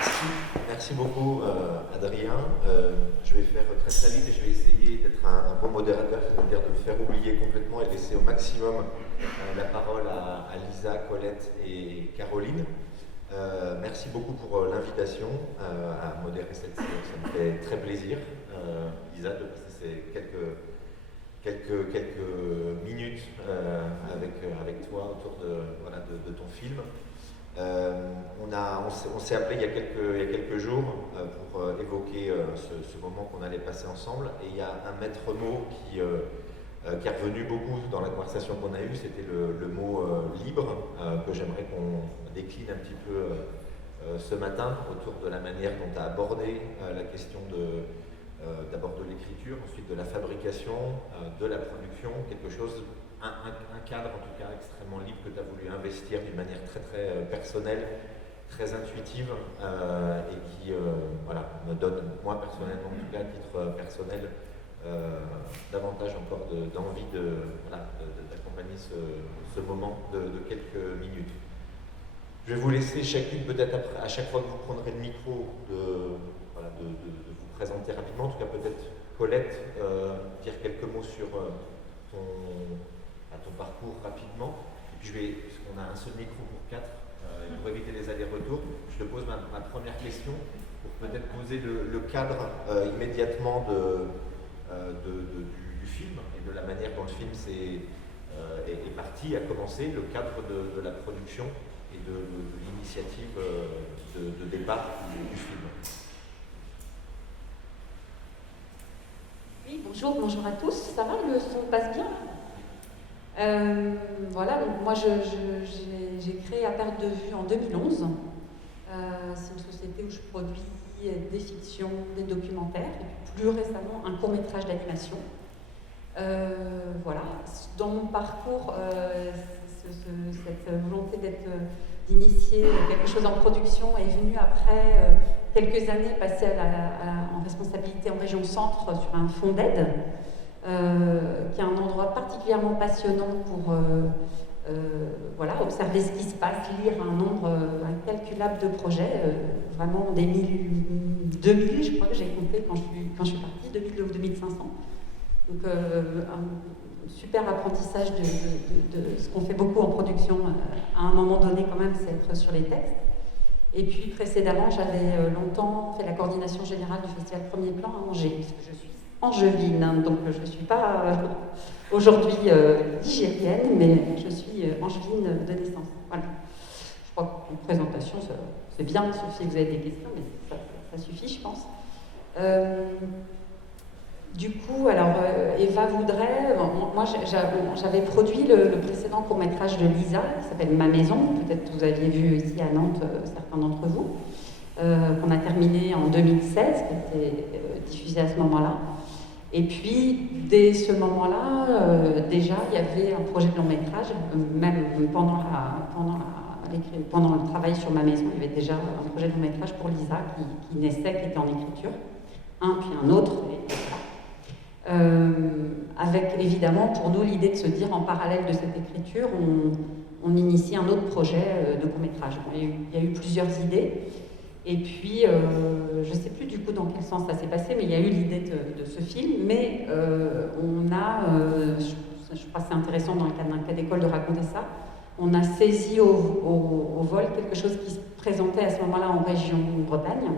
Merci, merci beaucoup Adrien. Je vais faire très très vite et je vais essayer d'être un bon modérateur, c'est-à-dire de me faire oublier complètement et de laisser au maximum la parole à Lisa, Colette et Caroline. Merci beaucoup pour l'invitation à modérer cette séance, ça me fait très plaisir. Lisa, de passer ces quelques minutes avec toi autour de ton film. On s'est appelé il y a quelques jours pour évoquer ce moment qu'on allait passer ensemble, et il y a un maître mot qui est revenu beaucoup dans la conversation qu'on a eue, c'était le mot libre, que j'aimerais qu'on décline un petit peu ce matin autour de la manière dont tu as abordé la question d'abord de l'écriture, ensuite de la fabrication, de la production, quelque chose, un cadre en tout cas extrêmement libre que tu as voulu investir d'une manière très très personnelle, très intuitive, et qui me donne, moi personnellement en tout cas à titre personnel, davantage encore d'envie d'accompagner ce moment de quelques minutes. Je vais vous laisser chacune, peut-être à chaque fois que vous prendrez le micro, de vous présenter rapidement, en tout cas peut-être Colette, dire quelques mots sur ton parcours rapidement. Et puis puisqu'on a un seul micro pour 4, pour éviter les allers-retours, je te pose ma première question pour peut-être poser le cadre immédiatement du film et de la manière dont le film est parti, a commencé, le cadre de la production et de l'initiative de départ du film. Oui, bonjour à tous, ça va, le son passe bien? Voilà, donc moi j'ai créé À perte de vue en 2011. C'est une société où je produis des fictions, des documentaires, et plus récemment un court-métrage d'animation. Voilà, dans mon parcours, cette volonté d'initier quelque chose en production est venue après quelques années passées en responsabilité en région centre sur un fonds d'aide, qui est un endroit particulièrement passionnant pour observer ce qui se passe, lire un nombre incalculable de projets, vraiment des 2000, je crois que j'ai compté quand je suis partie, 2000 ou 2500. Donc un super apprentissage de ce qu'on fait beaucoup en production à un moment donné quand même, c'est être sur les textes. Et puis précédemment, j'avais longtemps fait la coordination générale du festival Premier Plan à Angers, puisque je suis angevine, hein, donc je ne suis pas aujourd'hui ligérienne, mais je suis angevine de naissance. Voilà. Je crois qu'une présentation, c'est bien, sauf si vous avez des questions, mais ça suffit, je pense. Du coup, alors Eva voudrait, moi j'avais produit le précédent court-métrage de Lisa, qui s'appelle Ma Maison, peut-être que vous aviez vu ici à Nantes, certains d'entre vous, qu'on a terminé en 2016, qui était diffusé à ce moment-là. Et puis, dès ce moment-là, déjà, il y avait un projet de long-métrage, même pendant le travail sur Ma Maison, il y avait déjà un projet de long-métrage pour Lisa qui naissait, qui était en écriture, un puis un autre, avec évidemment pour nous l'idée de se dire en parallèle de cette écriture, on initie un autre projet de court-métrage. Il y a eu plusieurs idées, et puis je ne sais plus du coup dans quel sens ça s'est passé, mais il y a eu l'idée de ce film, mais on a, je crois que c'est intéressant dans le cadre d'un cas d'école de raconter ça, on a saisi au vol quelque chose qui se présentait à ce moment-là en région Bretagne,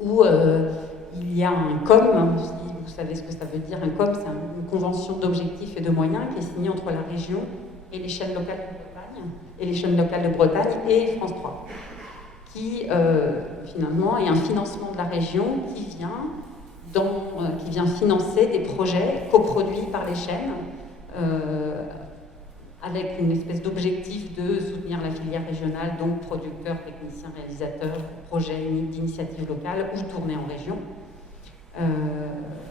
où il y a un COM, vous savez ce que ça veut dire, un COM, c'est une convention d'objectifs et de moyens qui est signée entre la région et les chaînes locales de Bretagne, et France 3, qui finalement est un financement de la région qui vient financer des projets coproduits par les chaînes, avec une espèce d'objectif de soutenir la filière régionale, donc producteurs, techniciens, réalisateurs, projets d'initiatives locales ou tournés en région.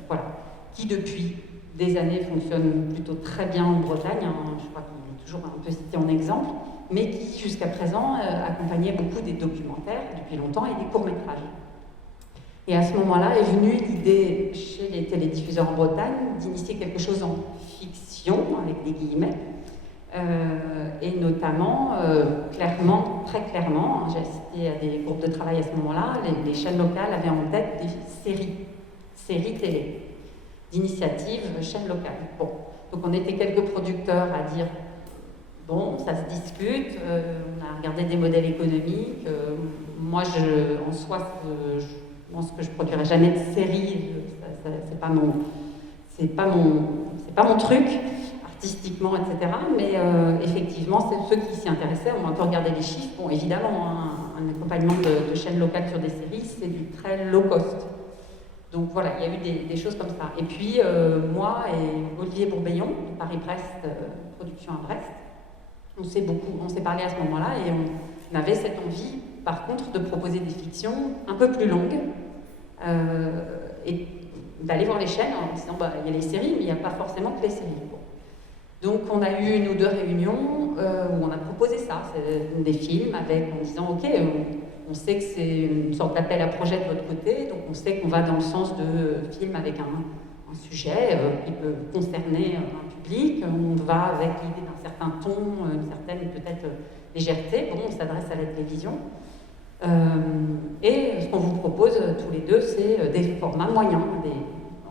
Voilà, qui depuis des années fonctionne plutôt très bien en Bretagne, hein, je crois qu'il est toujours un peu cité en exemple, mais qui jusqu'à présent accompagnait beaucoup des documentaires depuis longtemps et des courts-métrages. Et à ce moment-là est venue l'idée chez les télédiffuseurs en Bretagne d'initier quelque chose en fiction, avec des guillemets, Et notamment, clairement, très clairement, j'ai assisté à des groupes de travail à ce moment-là, les chaînes locales avaient en tête des séries télé, d'initiatives chaînes locales. Bon, donc on était quelques producteurs à dire, bon, ça se discute, on a regardé des modèles économiques, moi, en soi, je pense que je ne produirai jamais de série, c'est pas mon truc, artistiquement, etc. Mais effectivement, ceux qui s'y intéressaient ont un peu regardé les chiffres. Bon, évidemment, un accompagnement de chaînes locales sur des séries, c'est du très low cost. Donc voilà, il y a eu des choses comme ça. Et puis, moi et Olivier Bourbeillon, de Paris-Brest, production à Brest, on s'est parlé à ce moment-là et on avait cette envie, par contre, de proposer des fictions un peu plus longues et d'aller voir les chaînes en disant, il y a les séries, mais il n'y a pas forcément que les séries. Bon. Donc on a eu une ou deux réunions où on a proposé ça, des films en disant, ok, on sait que c'est une sorte d'appel à projet de votre côté, donc on sait qu'on va dans le sens de films avec un sujet qui peut concerner un public, on va avec l'idée d'un certain ton, une certaine peut-être légèreté, bon, on s'adresse à la télévision. Et ce qu'on vous propose tous les deux, c'est des formats moyens,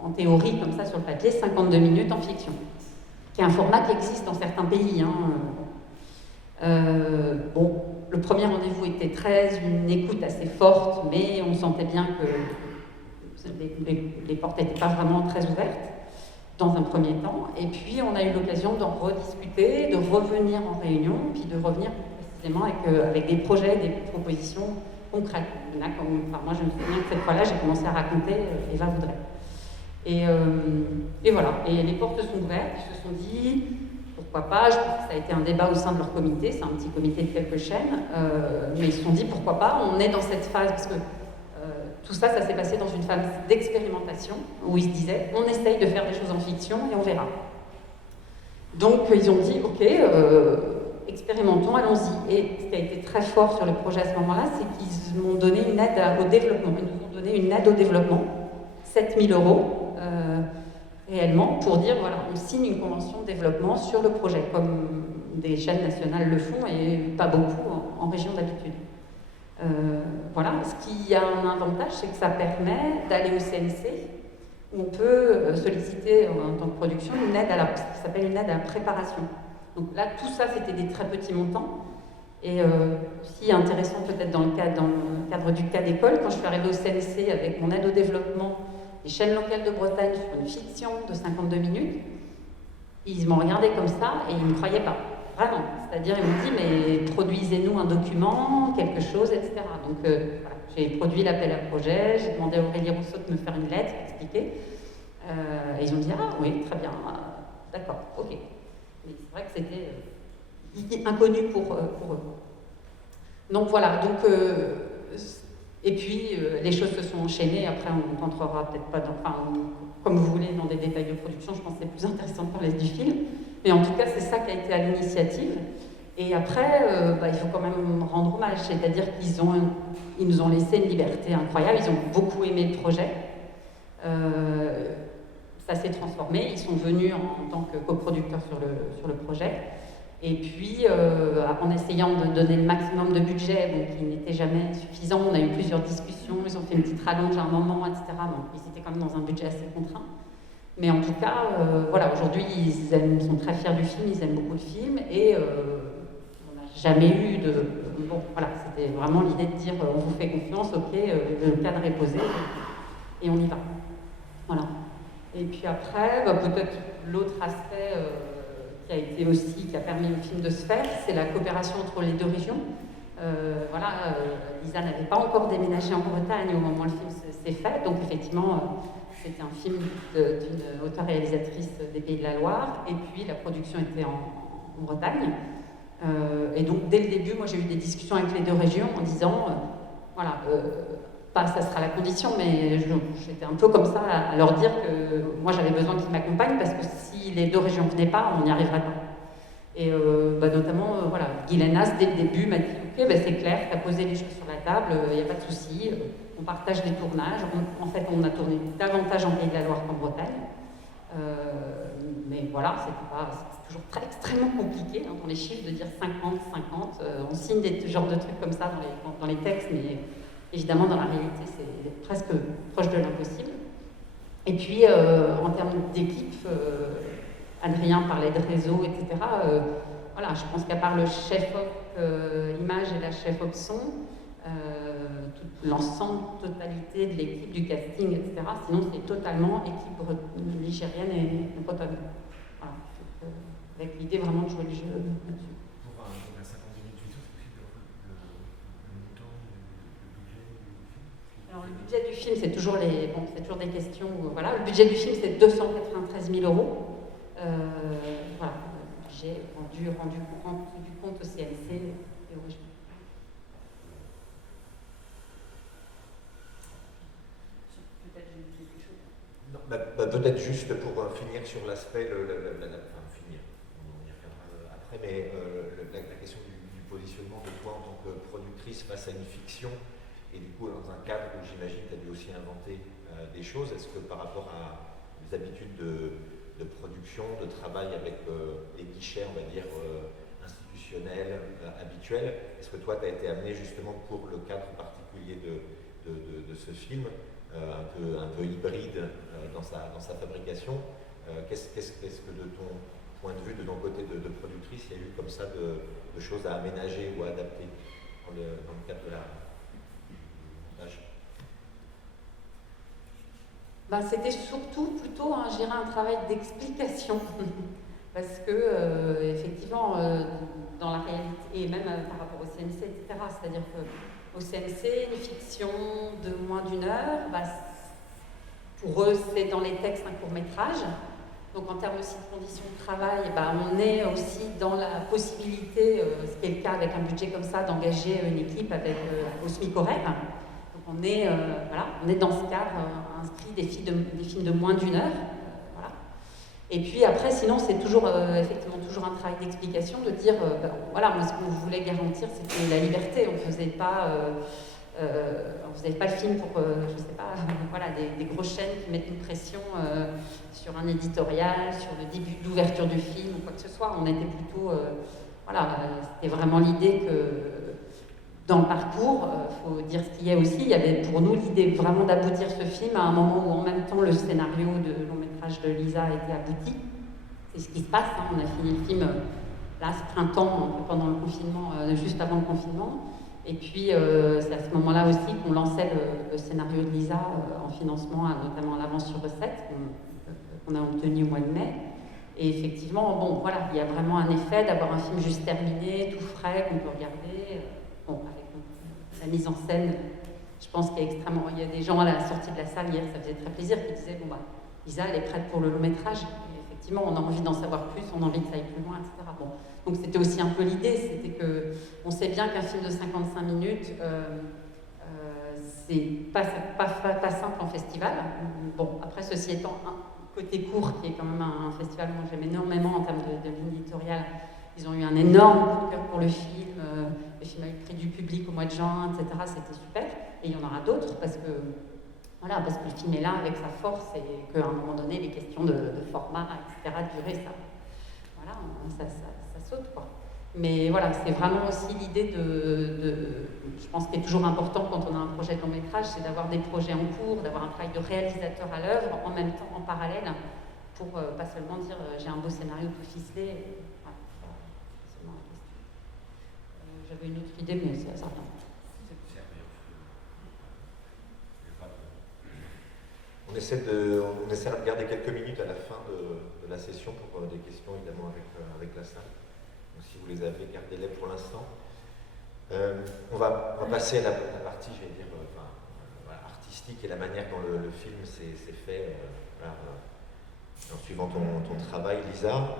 en théorie comme ça sur le papier, 52 minutes en fiction, qui est un format qui existe dans certains pays. Bon, le premier rendez-vous était une écoute assez forte, mais on sentait bien que les portes n'étaient pas vraiment très ouvertes dans un premier temps. Et puis on a eu l'occasion d'en rediscuter, de revenir en réunion, puis de revenir précisément avec des projets, des propositions concrètes. Moi je me souviens que cette fois-là, j'ai commencé à raconter Eva Voudrait. Et voilà, et les portes se sont ouvertes, ils se sont dit, pourquoi pas, je pense que ça a été un débat au sein de leur comité, c'est un petit comité de quelques chaînes, mais ils se sont dit, pourquoi pas, on est dans cette phase, parce que tout ça, ça s'est passé dans une phase d'expérimentation, où ils se disaient, on essaye de faire des choses en fiction et on verra. Donc ils ont dit, ok, expérimentons, allons-y. Et ce qui a été très fort sur le projet à ce moment-là, c'est qu'ils m'ont donné une aide au développement, ils nous ont donné une aide au développement, 7 000 € réellement, pour dire, voilà, on signe une convention de développement sur le projet, comme des chaînes nationales le font, et pas beaucoup en région d'habitude. Voilà, ce qui a un avantage, c'est que ça permet d'aller au CNC, où on peut solliciter en tant que production une aide ce qui s'appelle une aide à la préparation. Donc là, tout ça, c'était des très petits montants. Et aussi intéressant peut-être dans le cadre du cas d'école, quand je suis arrivée au CNC avec mon aide au développement, les chaînes locales de Bretagne sur une fiction de 52 minutes, ils m'ont regardé comme ça et ils ne me croyaient pas. Vraiment. C'est-à-dire, ils m'ont dit, mais produisez-nous un document, quelque chose, etc. Donc, voilà. J'ai produit l'appel à projet, j'ai demandé à Aurélie Rousseau de me faire une lettre, expliquer. Et ils ont dit, ah oui, très bien, d'accord, ok. Mais c'est vrai que c'était inconnu pour eux. Donc voilà, et puis les choses se sont enchaînées, après on n'entrera peut-être pas comme vous voulez dans des détails de production, je pense que c'est plus intéressant de parler du film. Mais en tout cas, c'est ça qui a été à l'initiative. Et après, il faut quand même rendre hommage, c'est-à-dire qu'ils nous ont laissé une liberté incroyable, ils ont beaucoup aimé le projet. Ça s'est transformé, ils sont venus en tant que coproducteurs sur le projet. Et puis, en essayant de donner le maximum de budget, donc qui n'était jamais suffisant, on a eu plusieurs discussions, ils ont fait une petite rallonge à un moment, etc. Bon, ils étaient quand même dans un budget assez contraint. Mais en tout cas, voilà, aujourd'hui, ils sont très fiers du film, ils aiment beaucoup le film, et on n'a jamais eu de... Bon, voilà, c'était vraiment l'idée de dire, on vous fait confiance, ok, le cadre est posé, et on y va. Voilà. Et puis après, peut-être l'autre aspect qui a permis au film de se faire, c'est la coopération entre les deux régions. Lisa n'avait pas encore déménagé en Bretagne au moment où le film s'est fait, donc effectivement, c'était un film d'une auteure-réalisatrice des Pays de la Loire, et puis la production était en Bretagne. Et donc dès le début, moi j'ai eu des discussions avec les deux régions en disant, ça sera la condition, mais j'étais un peu comme ça à leur dire que moi j'avais besoin qu'ils m'accompagnent parce que si les deux régions ne venaient pas, on n'y arriverait pas. Et notamment, Guy Lénas, dès le début, m'a dit ok, c'est clair, tu as posé les choses sur la table, il n'y a pas de souci, on partage les tournages. En fait, on a tourné davantage en Pays de la Loire qu'en Bretagne. Mais voilà, c'est toujours extrêmement compliqué dans les chiffres de dire 50-50. On signe des genres de trucs comme ça dans les textes, mais évidemment dans la réalité c'est presque proche de l'impossible. Et puis en termes d'équipe, Adrien parlait de réseau, etc. Voilà, je pense qu'à part le chef op image et la chef op son, l'ensemble, totalité de l'équipe, du casting, etc. Sinon, c'est totalement équipe ligérienne et bretonne. Voilà. Donc, avec l'idée vraiment de jouer le jeu là-dessus. Pour la 50 minutes du tout, c'est possible le montant, le budget du film? Alors, le budget du film, c'est toujours des questions. Voilà. Le budget du film, c'est 293 000 euros. Voilà. J'ai rendu du compte au CNC et au région. Peut-être juste pour finir sur l'aspect, finir, on y reviendra après, mais la question du positionnement de toi en tant que productrice face à une fiction, et du coup dans un cadre où j'imagine tu as dû aussi inventer des choses. Est-ce que par rapport à des habitudes de production, de travail avec les guichets, on va dire, institutionnels, habituels, est-ce que toi tu as été amené justement pour le cadre particulier de ce film, un peu hybride dans sa fabrication. Qu'est-ce que de ton point de vue, de ton côté de productrice, il y a eu comme ça de choses à aménager ou à adapter dans le cadre de la montage? C'était surtout plutôt, je dirais, un travail d'explication. Parce que, effectivement, dans la réalité, et même par rapport au CNC, etc., c'est-à-dire qu'au CNC, une fiction de moins d'1 heure, pour eux, c'est dans les textes un court-métrage. Donc en termes aussi de conditions de travail, on est aussi dans la possibilité, ce qui est le cas avec un budget comme ça, d'engager une équipe avec au SMIC horaire. Donc on est dans ce cadre inscrit des films de moins d'1 heure. Voilà. Et puis après, sinon, c'est toujours effectivement toujours un travail d'explication, de dire, voilà, moi ce qu'on voulait garantir, c'était la liberté. On ne faisait pas le film pour, je sais pas, voilà, des grosses chaînes qui mettent une pression sur un éditorial, sur le début d'ouverture du film ou quoi que ce soit. On était plutôt, c'était vraiment l'idée que dans le parcours, faut dire ce qu'il y a aussi, il y avait pour nous l'idée vraiment d'aboutir ce film à un moment où en même temps le scénario de long métrage de Lisa était abouti. C'est ce qui se passe, on a fini le film là ce printemps, pendant le confinement, juste avant le confinement. Et puis c'est à ce moment-là aussi qu'on lançait le scénario de Lisa en financement, notamment à l'avance sur recette, qu'on a obtenu au mois de mai. Et effectivement, il y a vraiment un effet d'avoir un film juste terminé, tout frais, qu'on peut regarder. Avec la mise en scène, je pense qu'il y a des gens à la sortie de la salle hier, ça faisait très plaisir, qui disaient Lisa, elle est prête pour le long métrage. Et effectivement, on a envie d'en savoir plus, on a envie que ça aille plus loin, etc. Donc c'était aussi un peu l'idée, c'était que on sait bien qu'un film de 55 minutes, c'est pas simple en festival. Après, ceci étant, un côté court, qui est quand même un festival, moi j'aime énormément en termes de ligne éditoriale. Ils ont eu un énorme coup de cœur pour le film. Le film a eu le prix du public au mois de juin, etc. C'était super. Et il y en aura d'autres parce que le film est là avec sa force et qu'à un moment donné, les questions de format, etc., durée, ça saute, quoi. Mais voilà, c'est vraiment aussi l'idée je pense qu'il est toujours important quand on a un projet de long métrage, c'est d'avoir des projets en cours, d'avoir un travail de réalisateur à l'œuvre, en même temps, en parallèle, pour pas seulement dire j'ai un beau scénario tout ficelé. J'avais une autre idée, mais ça revient. On essaiera de garder quelques minutes à la fin de la session pour des questions, évidemment, avec la salle. Donc, si vous les avez, gardez-les pour l'instant. On va passer à la partie, je vais dire, artistique et la manière dont le film s'est fait en suivant ton travail, Lisa.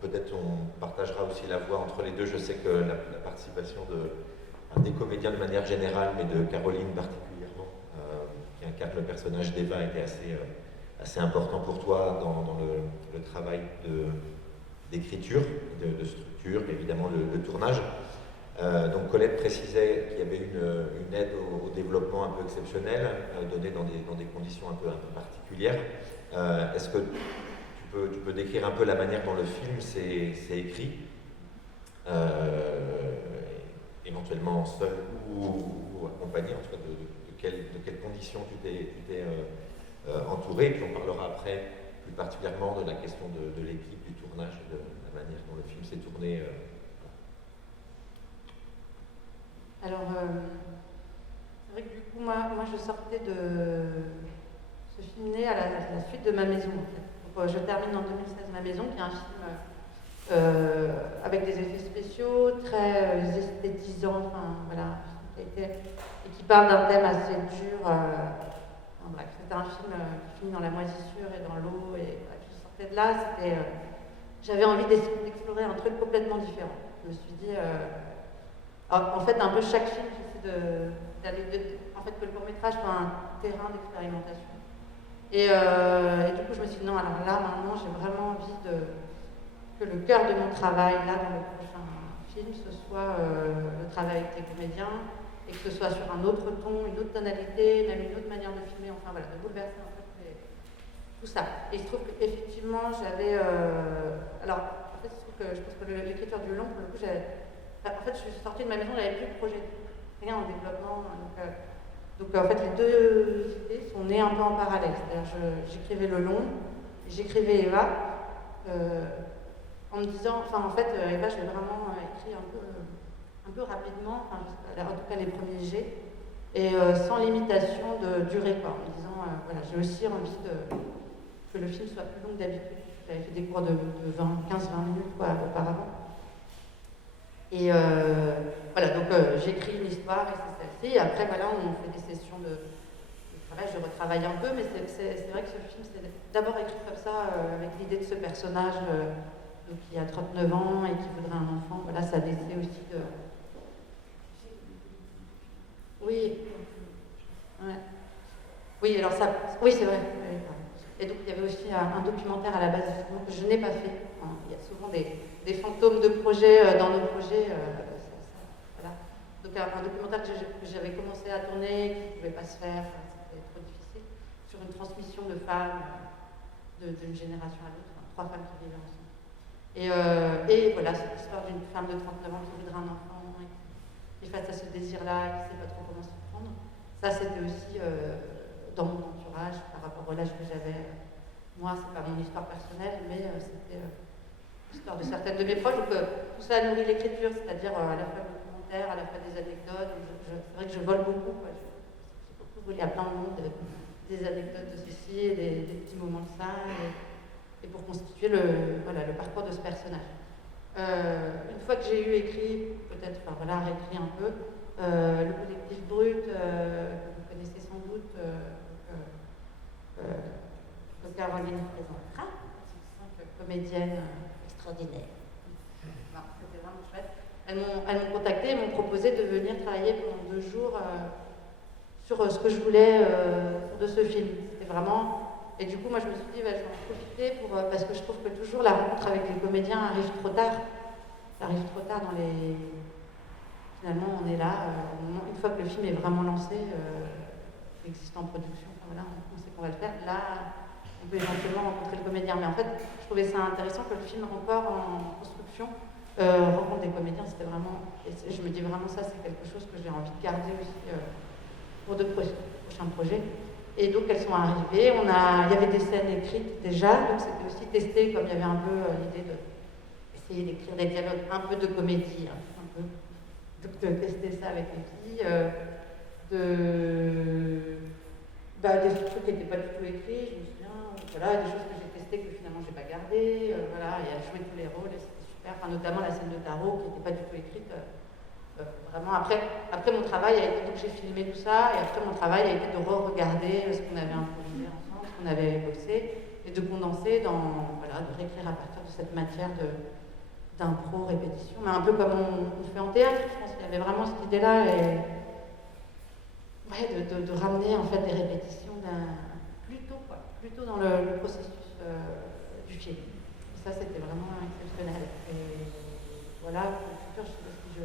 Peut-être on partagera aussi la voix entre les deux. Je sais que la participation des comédiens de manière générale, mais de Caroline particulièrement, qui incarne le personnage d'Eva, était assez important pour toi dans le travail d'écriture, de structure, évidemment le tournage. Donc Colette précisait qu'il y avait une aide au développement un peu exceptionnelle, donnée dans des conditions un peu particulières. Est-ce que tu peux décrire un peu la manière dont le film s'est écrit, éventuellement seul ou accompagné, en tout cas de quelles conditions tu t'es entouré, et puis on parlera après plus particulièrement de la question de l'équipe, du tournage et de la manière dont le film s'est tourné. Alors, c'est vrai que du coup, moi je sortais de ce film né à la suite de Ma Maison, en fait. Donc, je termine en 2016 Ma Maison, qui est un film avec des effets spéciaux, très esthétisants, enfin, voilà, et qui parle d'un thème assez dur. Enfin, bref, c'était un film qui finit dans la moisissure et dans l'eau, et bref, je sortais de là, j'avais envie d'explorer un truc complètement différent. Je me suis dit... en fait, un peu chaque film, j'essaie en fait, que le court-métrage soit un terrain d'expérimentation. Et du coup, je me suis dit, non, alors là, maintenant, j'ai vraiment envie que le cœur de mon travail, là, dans le prochain film, ce soit le travail avec les comédiens, et que ce soit sur un autre ton, une autre tonalité, même une autre manière de filmer, enfin voilà, de bouleverser un peu tout ça. Et il se trouve qu'effectivement, j'avais... alors, en fait, je pense que l'écriture du long, pour le coup, en fait, je suis sortie de Ma Maison, j'avais plus de projet, rien en développement. Donc en fait, les deux idées sont nées un peu en parallèle. C'est-à-dire, j'écrivais le long, et j'écrivais Eva, en me disant, enfin en fait, Eva, je l'ai vraiment écrit un peu rapidement, enfin, en tout cas les premiers jets, et sans limitation de durée, quoi, en me disant, voilà, j'ai aussi envie que le film soit plus long que d'habitude. J'avais fait des cours de 15-20 minutes, quoi, auparavant. Et voilà, donc j'écris une histoire et c'est celle-ci. Et après, voilà, on fait des sessions de travail, je retravaille un peu, mais c'est vrai que ce film, c'est d'abord écrit comme ça, avec l'idée de ce personnage donc, qui a 39 ans et qui voudrait un enfant. Voilà, ça décide aussi de... Oui. Ouais. Oui, alors ça... Oui, c'est vrai. Et donc, il y avait aussi un documentaire à la base que je n'ai pas fait. Il y a souvent des fantômes de projets dans nos projets. Voilà. Donc un documentaire que j'avais commencé à tourner, qui ne pouvait pas se faire, c'était trop difficile, sur une transmission de femmes d'une génération à l'autre, enfin, 3 femmes qui vivaient ensemble. Et voilà, cette histoire d'une femme de 39 ans qui voudrait un enfant, et face à ce désir-là, qui ne sait pas trop comment s'y prendre. Ça, c'était aussi dans mon entourage, par rapport à l'âge que j'avais. Moi, c'est pas mon histoire personnelle, mais c'était l'histoire de certaines de mes proches. Donc tout ça nourrit l'écriture, c'est-à-dire à la fois le documentaire, à la fois des anecdotes. C'est vrai que je vole beaucoup. J'ai beaucoup volé à plein de monde des anecdotes de ceci, et des petits moments de ça, et pour constituer le parcours de ce personnage. Une fois que j'ai eu écrit, peut-être, enfin voilà, réécrit un peu, le collectif Brut, que vous connaissez sans doute, que Caroline présentera, 5 comédiennes extraordinaires. C'était vraiment chouette. Elles m'ont contactée et m'ont proposé de venir travailler pendant 2 jours sur ce que je voulais de ce film. C'était vraiment... Et du coup, moi, je me suis dit, je vais en profiter parce que je trouve que toujours la rencontre avec les comédiens arrive trop tard. Ça arrive trop tard dans les... Finalement, on est là, une fois que le film est vraiment lancé, il existe en production, enfin, voilà, on sait qu'on va le faire. Là, on peut éventuellement rencontrer le comédien. Mais en fait, je trouvais ça intéressant que le film encore en construction rencontre des comédiens. C'était vraiment... Et je me dis vraiment ça, c'est quelque chose que j'ai envie de garder aussi pour de prochains projets. Et donc elles sont arrivées, il y avait des scènes écrites déjà, donc c'était aussi testé, comme il y avait un peu l'idée d'essayer d'écrire des dialogues, un peu de comédie, hein, un peu. Donc de tester ça avec les filles, des trucs qui n'étaient pas du tout écrits, je me souviens, voilà, des choses que j'ai testées que finalement j'ai pas gardées, voilà, et à jouer tous les rôles, et c'était super, enfin, notamment la scène de tarot qui n'était pas du tout écrite. Vraiment, après mon travail a été, donc j'ai filmé tout ça, et après mon travail a été de re-regarder ce qu'on avait improvisé ensemble, ce qu'on avait bossé, et de condenser de réécrire à partir de cette matière d'impro, répétition, mais un peu comme on fait en théâtre. Je pense qu'il y avait vraiment cette idée-là, et de ramener en fait des répétitions plus tôt dans le processus du film. Et ça, c'était vraiment exceptionnel. Et voilà, pour le futur, je sais pas si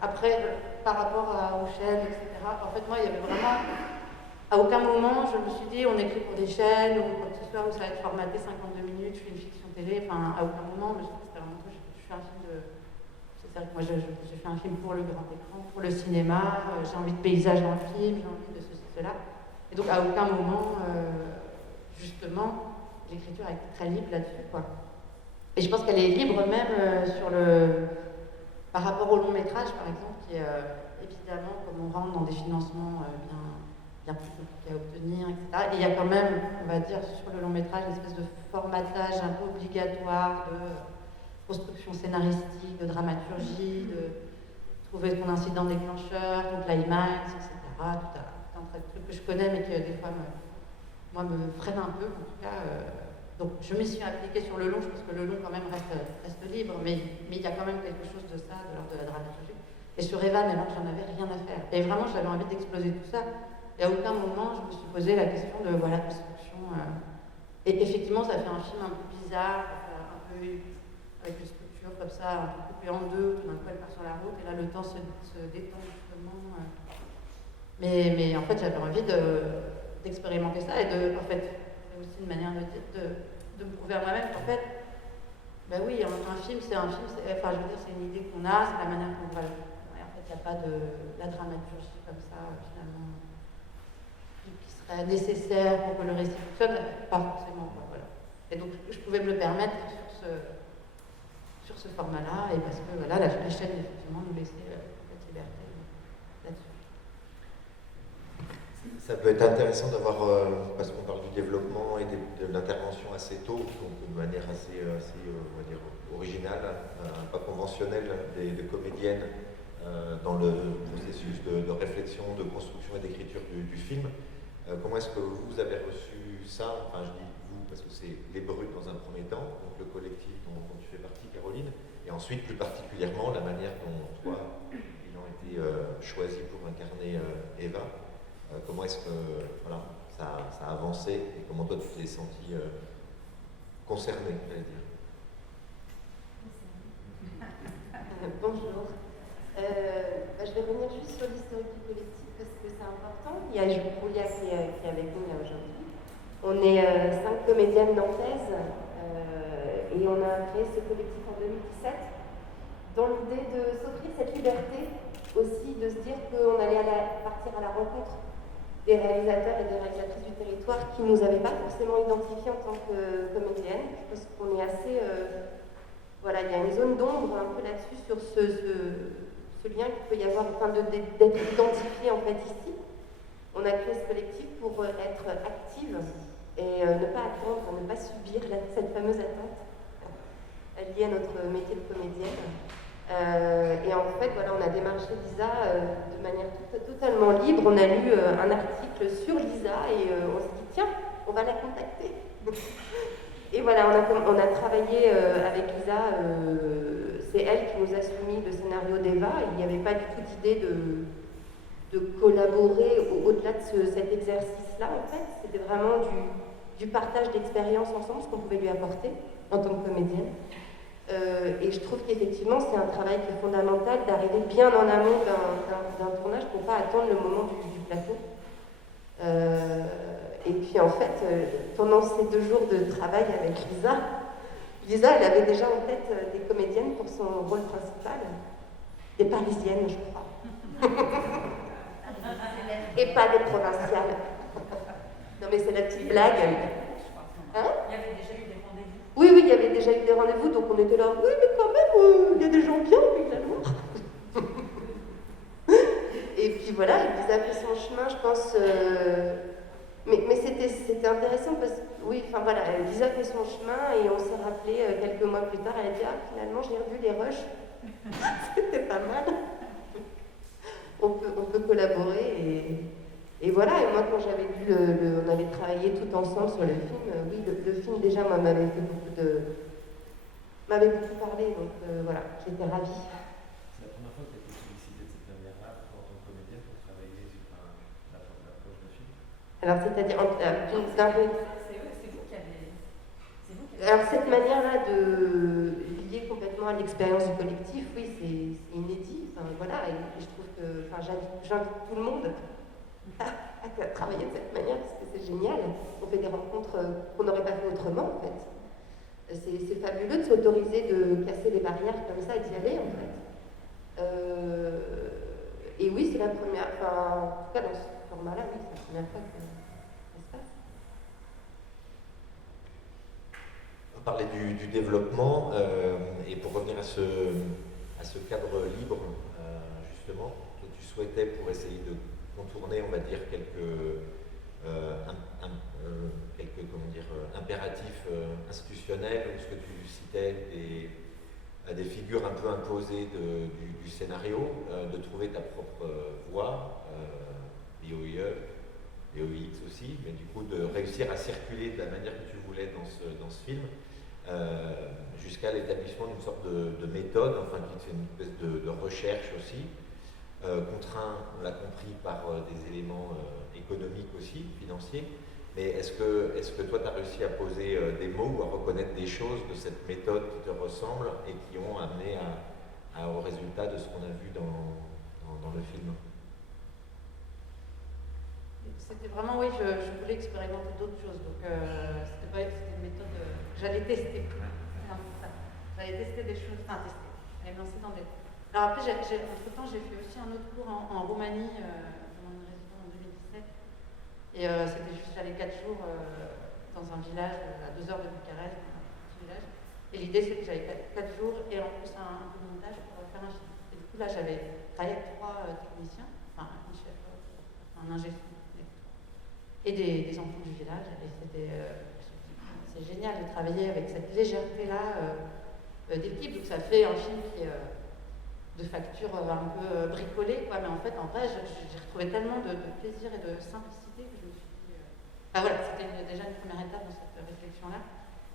Après, par rapport aux chaînes, etc., en fait, moi, il y avait vraiment... À aucun moment, je me suis dit, on écrit pour des chaînes ou quoi que ce soit, où ça va être formaté 52 minutes, je fais une fiction télé. Enfin, à aucun moment, mais c'était vraiment que je fais un film de... C'est-à-dire que moi, j'ai fait un film pour le grand écran, pour le cinéma, j'ai envie de paysage dans le film, j'ai envie de ceci, cela. Et donc, à aucun moment, justement, l'écriture a été très libre là-dessus, quoi. Et je pense qu'elle est libre même par rapport au long métrage, par exemple, qui est évidemment, comme on rentre dans des financements bien plus compliqués à obtenir, etc. Et il y a quand même, on va dire, sur le long métrage, une espèce de formatage un peu obligatoire de construction scénaristique, de dramaturgie, de trouver ton incident déclencheur, ton climax, etc. Tout un tas de trucs que je connais, mais qui des fois me freinent un peu, en tout cas. Donc je m'y suis appliquée sur le long, je pense que le long quand même reste libre, mais il y a quand même quelque chose de ça, de l'ordre de la dramaturgie. Et sur Evan, alors j'en avais rien à faire. Et vraiment, j'avais envie d'exploser tout ça. Et à aucun moment, je me suis posé la question de construction. Et effectivement, ça fait un film un peu bizarre, un peu avec une structure comme ça, un peu coupée en deux, tout d'un coup elle part sur la route, et là le temps se détend justement. Mais en fait, j'avais envie d'expérimenter ça, et en fait, c'est aussi une manière de me prouver à moi-même qu'en fait, ben oui, un film, c'est un film, enfin je veux dire, c'est une idée qu'on a, c'est la manière qu'on va le faire. En fait, il n'y a pas de la dramaturgie comme ça, finalement, qui serait nécessaire pour que le récit fonctionne, pas forcément, quoi, voilà. Et donc, je pouvais me le permettre sur ce format-là, et parce que voilà, les chaînes, effectivement, nous laissaient cette liberté là-dessus. Ça peut être intéressant d'avoir, parce qu'on parle du développement et de l'intervention assez tôt, donc de manière assez on va dire, originale, pas conventionnelle, des comédiennes dans le processus de réflexion, de construction et d'écriture du film. Comment est-ce que vous avez reçu ça? Enfin, je dis vous parce que c'est Les Brutes dans un premier temps, donc le collectif dont tu fais partie, Caroline, et ensuite plus particulièrement la manière dont toi, ayant été choisi pour incarner Eva, comment est-ce que voilà, ça a avancé et comment toi tu t'es senti concerné, j'allais dire. Bonjour. Je vais revenir juste sur l'historique du collectif parce que c'est important. Il y a Julia qui est avec nous là aujourd'hui. On est 5 comédiennes nantaises et on a créé ce collectif en 2017 dans l'idée de s'offrir cette liberté aussi, de se dire qu'on allait partir à la rencontre des réalisateurs et des réalisatrices du territoire qui ne nous avaient pas forcément identifiés en tant que comédiennes. Je pense qu'on est assez... voilà, il y a une zone d'ombre un peu là-dessus sur ce lien qu'il peut y avoir, enfin d'être identifié en fait ici. On a créé ce collectif pour être active et ne pas attendre, ne pas subir cette fameuse attente liée à notre métier de comédienne. Et en fait, voilà, on a démarché Lisa de manière totalement libre. On a lu un article sur Lisa et on s'est dit, tiens, on va la contacter. Et voilà, on a travaillé avec Lisa, c'est elle qui nous a soumis le scénario d'Eva. Il n'y avait pas du tout d'idée de collaborer au-delà de cet exercice-là, en fait. C'était vraiment du partage d'expériences ensemble, ce qu'on pouvait lui apporter en tant que comédienne. Et je trouve qu'effectivement, c'est un travail qui est fondamental d'arriver bien en amont d'un tournage pour ne pas attendre le moment du plateau. Et puis en fait, pendant ces 2 jours de travail avec Lisa, elle avait déjà en tête des comédiennes pour son rôle principal, des Parisiennes, je crois. Et pas des provinciales. Non mais c'est la petite blague. Hein? Il y avait déjà eu des rendez-vous. Oui, il y avait déjà eu des rendez-vous, donc on était là, oui, mais quand même, il y a des gens bien, finalement. Et puis voilà, Lisa a fait son chemin, je pense. Mais c'était intéressant parce que, oui, enfin voilà, Lisa a fait son chemin et on s'est rappelé quelques mois plus tard, elle a dit, ah, finalement, j'ai revu les rushs. C'était pas mal. On peut collaborer et voilà. Et moi, quand j'avais vu on avait travaillé tout ensemble sur le film, oui, le film déjà, moi, m'avait beaucoup parlé, donc voilà, j'étais ravie. C'est la première fois que tu as été sollicitée de cette manière-là en tant que comédienne pour travailler sur l'approche de film? Alors, c'est-à-dire, C'est vous qui avez... alors, cette manière-là de lier complètement honnêtement, l'expérience du collectif, oui, c'est inédit. Enfin, voilà, et je trouve que j'invite tout le monde à travailler de cette manière parce que c'est génial. On fait des rencontres qu'on n'aurait pas fait autrement, en fait. C'est fabuleux de s'autoriser de casser les barrières comme ça et d'y aller, en fait. Et oui, c'est la première, enfin, en tout cas dans ce format-là, oui, c'est la première fois que ça se passe. On parlait du développement, et pour revenir à ce cadre libre, justement, que tu souhaitais pour essayer de contourner, on va dire, quelques impératifs institutionnels, ou ce que tu citais, des figures un peu imposées du scénario, de trouver ta propre voix, l'IOIE, l'IOIX aussi, mais du coup de réussir à circuler de la manière que tu voulais dans ce film, jusqu'à l'établissement d'une sorte de méthode, enfin qui est une espèce de recherche aussi, contraint, on l'a compris, par des éléments économiques aussi, financiers. Mais est-ce que toi, tu as réussi à poser des mots ou à reconnaître des choses de cette méthode qui te ressemble et qui ont amené au résultat de ce qu'on a vu dans le film? C'était vraiment, oui, je voulais expérimenter d'autres choses. Donc, c'était une méthode. J'allais tester. J'allais tester des choses. Enfin, tester. J'allais me lancer dans des. Alors, après, entre-temps, j'ai fait aussi un autre cours en Roumanie, pendant une résidence en 2017. Et c'était juste, j'allais 4 jours dans un village à 2 heures de Bucarest, un petit village. Et l'idée, c'est que j'avais 4 jours et en plus un peu de montage pour faire un film. Et du coup, là, j'avais travaillé avec 3 techniciens, enfin, un chef, un ingé et des enfants du village. Et c'est génial de travailler avec cette légèreté-là d'équipe. Donc, ça fait un film qui est de facture un peu bricolée, quoi. Mais en fait, en vrai, j'ai retrouvé tellement de plaisir et de simplicité que je me suis dit. Voilà, c'était déjà une première étape dans cette réflexion-là.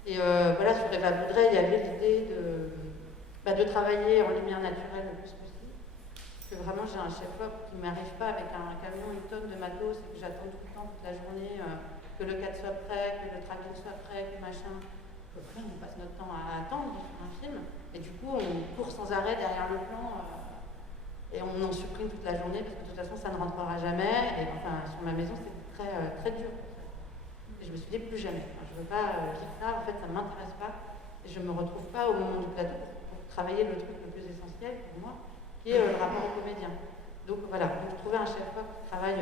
Et voilà, sur Eva Boudret, il y avait l'idée de travailler en lumière naturelle le plus possible. Parce que vraiment, j'ai un chef-op qui ne m'arrive pas avec un camion, une tonne de matos, et que j'attends tout le temps, toute la journée, que le cadre soit prêt, que le tracking soit prêt, que machin. Après, on passe notre temps à attendre sur un film, et du coup, on court sans arrêt derrière le plan, et on en supprime toute la journée, parce que de toute façon, ça ne rentrera jamais. Et enfin, sur ma maison, c'était très, très dur. Et je me suis dit, plus jamais. Enfin, je ne veux pas vivre ça, en fait, ça ne m'intéresse pas. Et je ne me retrouve pas au moment du plateau pour travailler le truc le plus essentiel pour moi, qui est le rapport au comédien. Donc voilà, donc, je trouvais un chef-op qui travaille.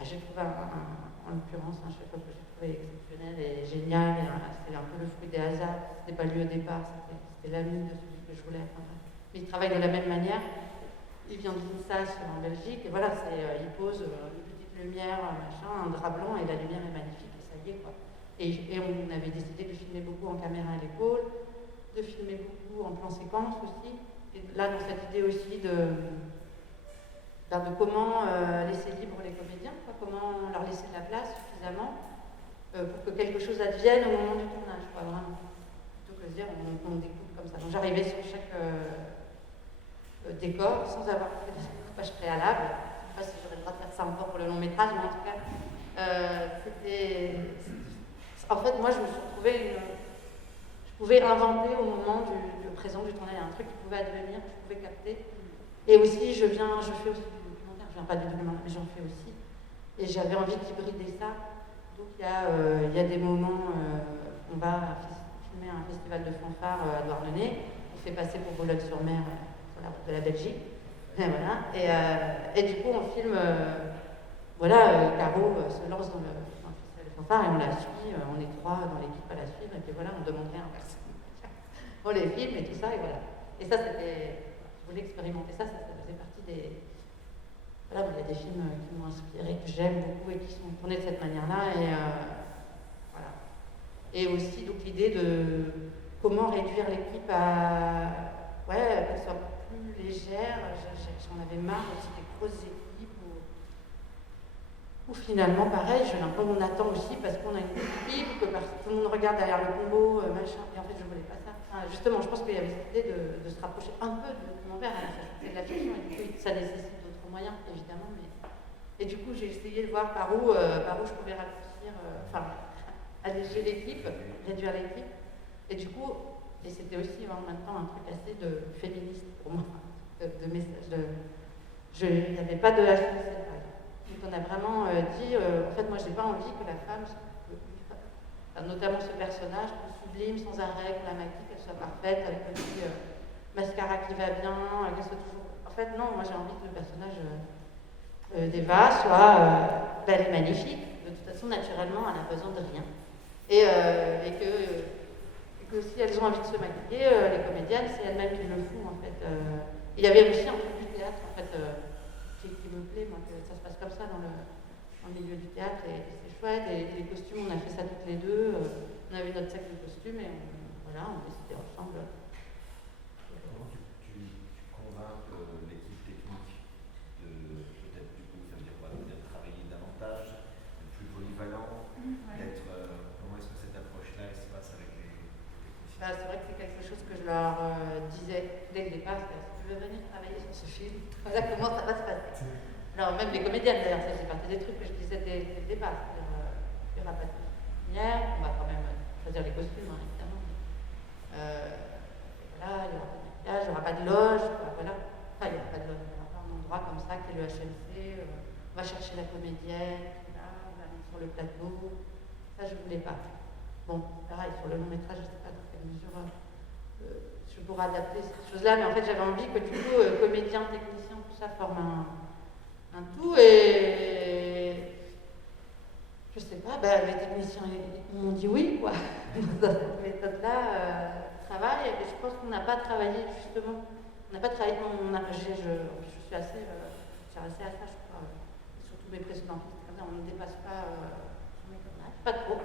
J'ai trouvé en l'occurrence un chef-op que j'ai trouvé exceptionnel et génial. C'était un peu le fruit des hasards. C'était pas lui au départ, c'était l'ami de celui que je voulais. Enfin, mais il travaille de la même manière. Il vient de Linsas en Belgique, et voilà, il pose une petite lumière, machin, un drap blanc, et la lumière est magnifique, et ça y est, quoi. Et on avait décidé de filmer beaucoup en caméra à l'épaule, de filmer beaucoup en plan séquence aussi. Et là, dans cette idée aussi de comment laisser libre les comédiens, quoi, comment leur laisser de la place suffisamment pour que quelque chose advienne au moment du tournage, quoi, vraiment. Plutôt que de dire on découpe comme ça. Donc j'arrivais sur chaque décor sans avoir fait de découpage préalable. Je ne sais pas si j'aurais le droit de faire ça encore pour le long métrage, mais en tout cas, en fait, moi, je me suis retrouvée je pouvais inventer au moment du présent du tournage, un truc qui pouvait advenir, que je pouvais capter. Et aussi, je fais aussi du documentaire, je viens pas du documentaire, mais j'en fais aussi. Et j'avais envie d'hybrider ça. Donc il y a des moments, on va filmer un festival de fanfare à Douarnenez, on fait passer pour Boulogne-sur-Mer, sur la route de la Belgique. Et voilà. Et du coup, on filme, Caro se lance dans le festival de fanfare et on la suit, on est 3 dans l'équipe à la suivre, et puis voilà, on demande rien à personne. On les filme et tout ça, et voilà. Et ça, je voulais expérimenter ça faisait partie des. Voilà, il y a des films qui m'ont inspiré, que j'aime beaucoup et qui sont tournés de cette manière-là. Et voilà. Et aussi, donc, l'idée de comment réduire l'équipe qu'elle soit plus légère. J'en avais marre aussi des grosses équipes où finalement, pareil, on attend aussi parce qu'on a une équipe, que tout le monde regarde derrière le combo, machin. Et en fait, je voulais pas ça. Enfin, justement, je pense qu'il y avait cette idée de se rapprocher un peu du documentaire. C'est de la fiction et du coup, ça nécessite d'autres moyens, évidemment. Et du coup, j'ai essayé de voir par où je pouvais raccourcir, alléger l'équipe, réduire l'équipe. Et du coup, Et c'était aussi en même temps un truc assez de féministe pour moi, de message. Il n'y avait pas de HCC. Donc on a vraiment dit, en fait moi j'ai pas envie que la femme, notamment ce personnage, qu'on sublime sans arrêt, qu'on la maquille, qu'elle soit parfaite, avec un petit mascara qui va bien, qu'elle soit toujours... En fait non, moi j'ai envie que le personnage d'Eva soit belle et magnifique. De toute façon, naturellement, elle n'a besoin de rien. Et que si elles ont envie de se maquiller, les comédiennes, c'est elles-mêmes qui le font en fait. Il y avait aussi un truc du théâtre en fait qui me plaît, moi, que ça se passe comme ça dans le milieu du théâtre et c'est chouette. Et les costumes, on a fait ça toutes les deux. On avait notre sac de costumes et on décidait ensemble. Comment tu convaincs l'équipe technique de peut-être du coup ça veut dire quoi, d'être travailler davantage, d'être plus polyvalent, d'être comment est-ce que cette approche-là elle se passe avec les techniciens? C'est vrai que c'est quelque chose que je leur disais dès le départ, c'est si tu veux venir travailler sur ce film, voilà comment ça va se passer. Alors même les comédiennes d'ailleurs, ça fait partie des trucs que je disais dès le départ, c'est-à-dire il n'y aura pas de lumière, on va quand même choisir les costumes évidemment. Voilà, il n'y aura pas de maquillage, il n'y aura pas de loge, voilà. Enfin, il n'y aura pas de loge, il n'y aura pas un endroit comme ça qui est le HMC, on va chercher la comédienne, là, on va aller sur le plateau, ça je ne voulais pas. Bon, pareil, sur le long métrage, je ne sais pas dans quelle mesure je pourrais adapter ces choses-là, mais en fait j'avais envie que du coup, comédiens, techniciens, tout ça forme un tout, et je sais pas, les techniciens ils m'ont dit oui, quoi. Dans cette méthode-là, travail, et je pense qu'on n'a pas travaillé justement, on n'a pas travaillé, je suis assez à ça, je crois, surtout mes précédents films, on ne dépasse pas son méthode, pas trop.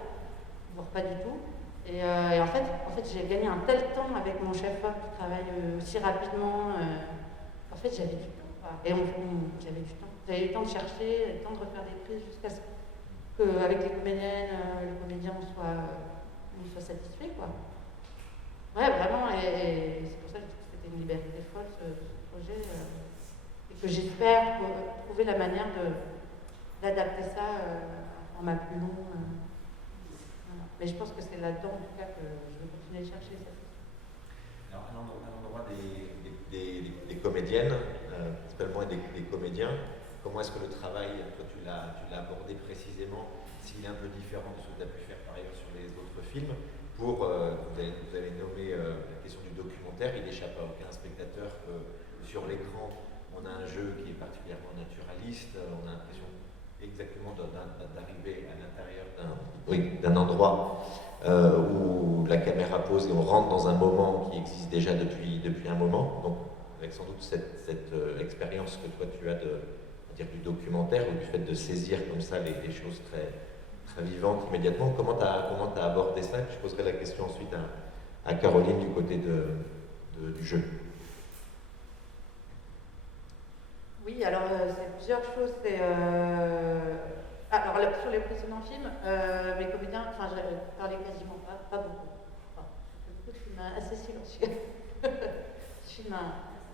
Voire pas du tout. Et en fait j'ai gagné un tel temps avec mon chef-op qui travaille aussi rapidement. En fait, j'avais du temps. Quoi. Et j'avais du temps. J'avais eu le temps de chercher, le temps de refaire des prises jusqu'à ce qu'avec les comédiennes, les comédiens, on soit satisfaits. Quoi. Ouais, vraiment. Et c'est pour ça que je trouve que c'était une liberté folle, ce projet. Et que j'espère trouver la manière d'adapter ça à un format plus long. Mais je pense que c'est là-dedans, en tout cas, que je vais continuer à chercher ça. Alors, à l'endroit des comédiennes, principalement des comédiens, comment est-ce que le travail, toi tu l'as abordé précisément, s'il est un peu différent de ce que tu as pu faire par ailleurs sur les autres films, vous avez nommé la question du documentaire, il n'échappe à aucun spectateur que sur l'écran, on a un jeu qui est particulièrement naturaliste, on a l'impression exactement d'arriver à l'intérieur d'un endroit où la caméra pose et on rentre dans un moment qui existe déjà depuis un moment. Donc, avec sans doute cette expérience que toi tu as du documentaire ou du fait de saisir comme ça les choses très, très vivantes immédiatement. Comment tu as abordé ça? Je poserai la question ensuite à Caroline du côté du jeu. Oui, alors c'est plusieurs choses. Alors sur les précédents films, mes comédiens, j'avais parlé quasiment pas beaucoup. J'ai beaucoup de films assez silencieux. Je filme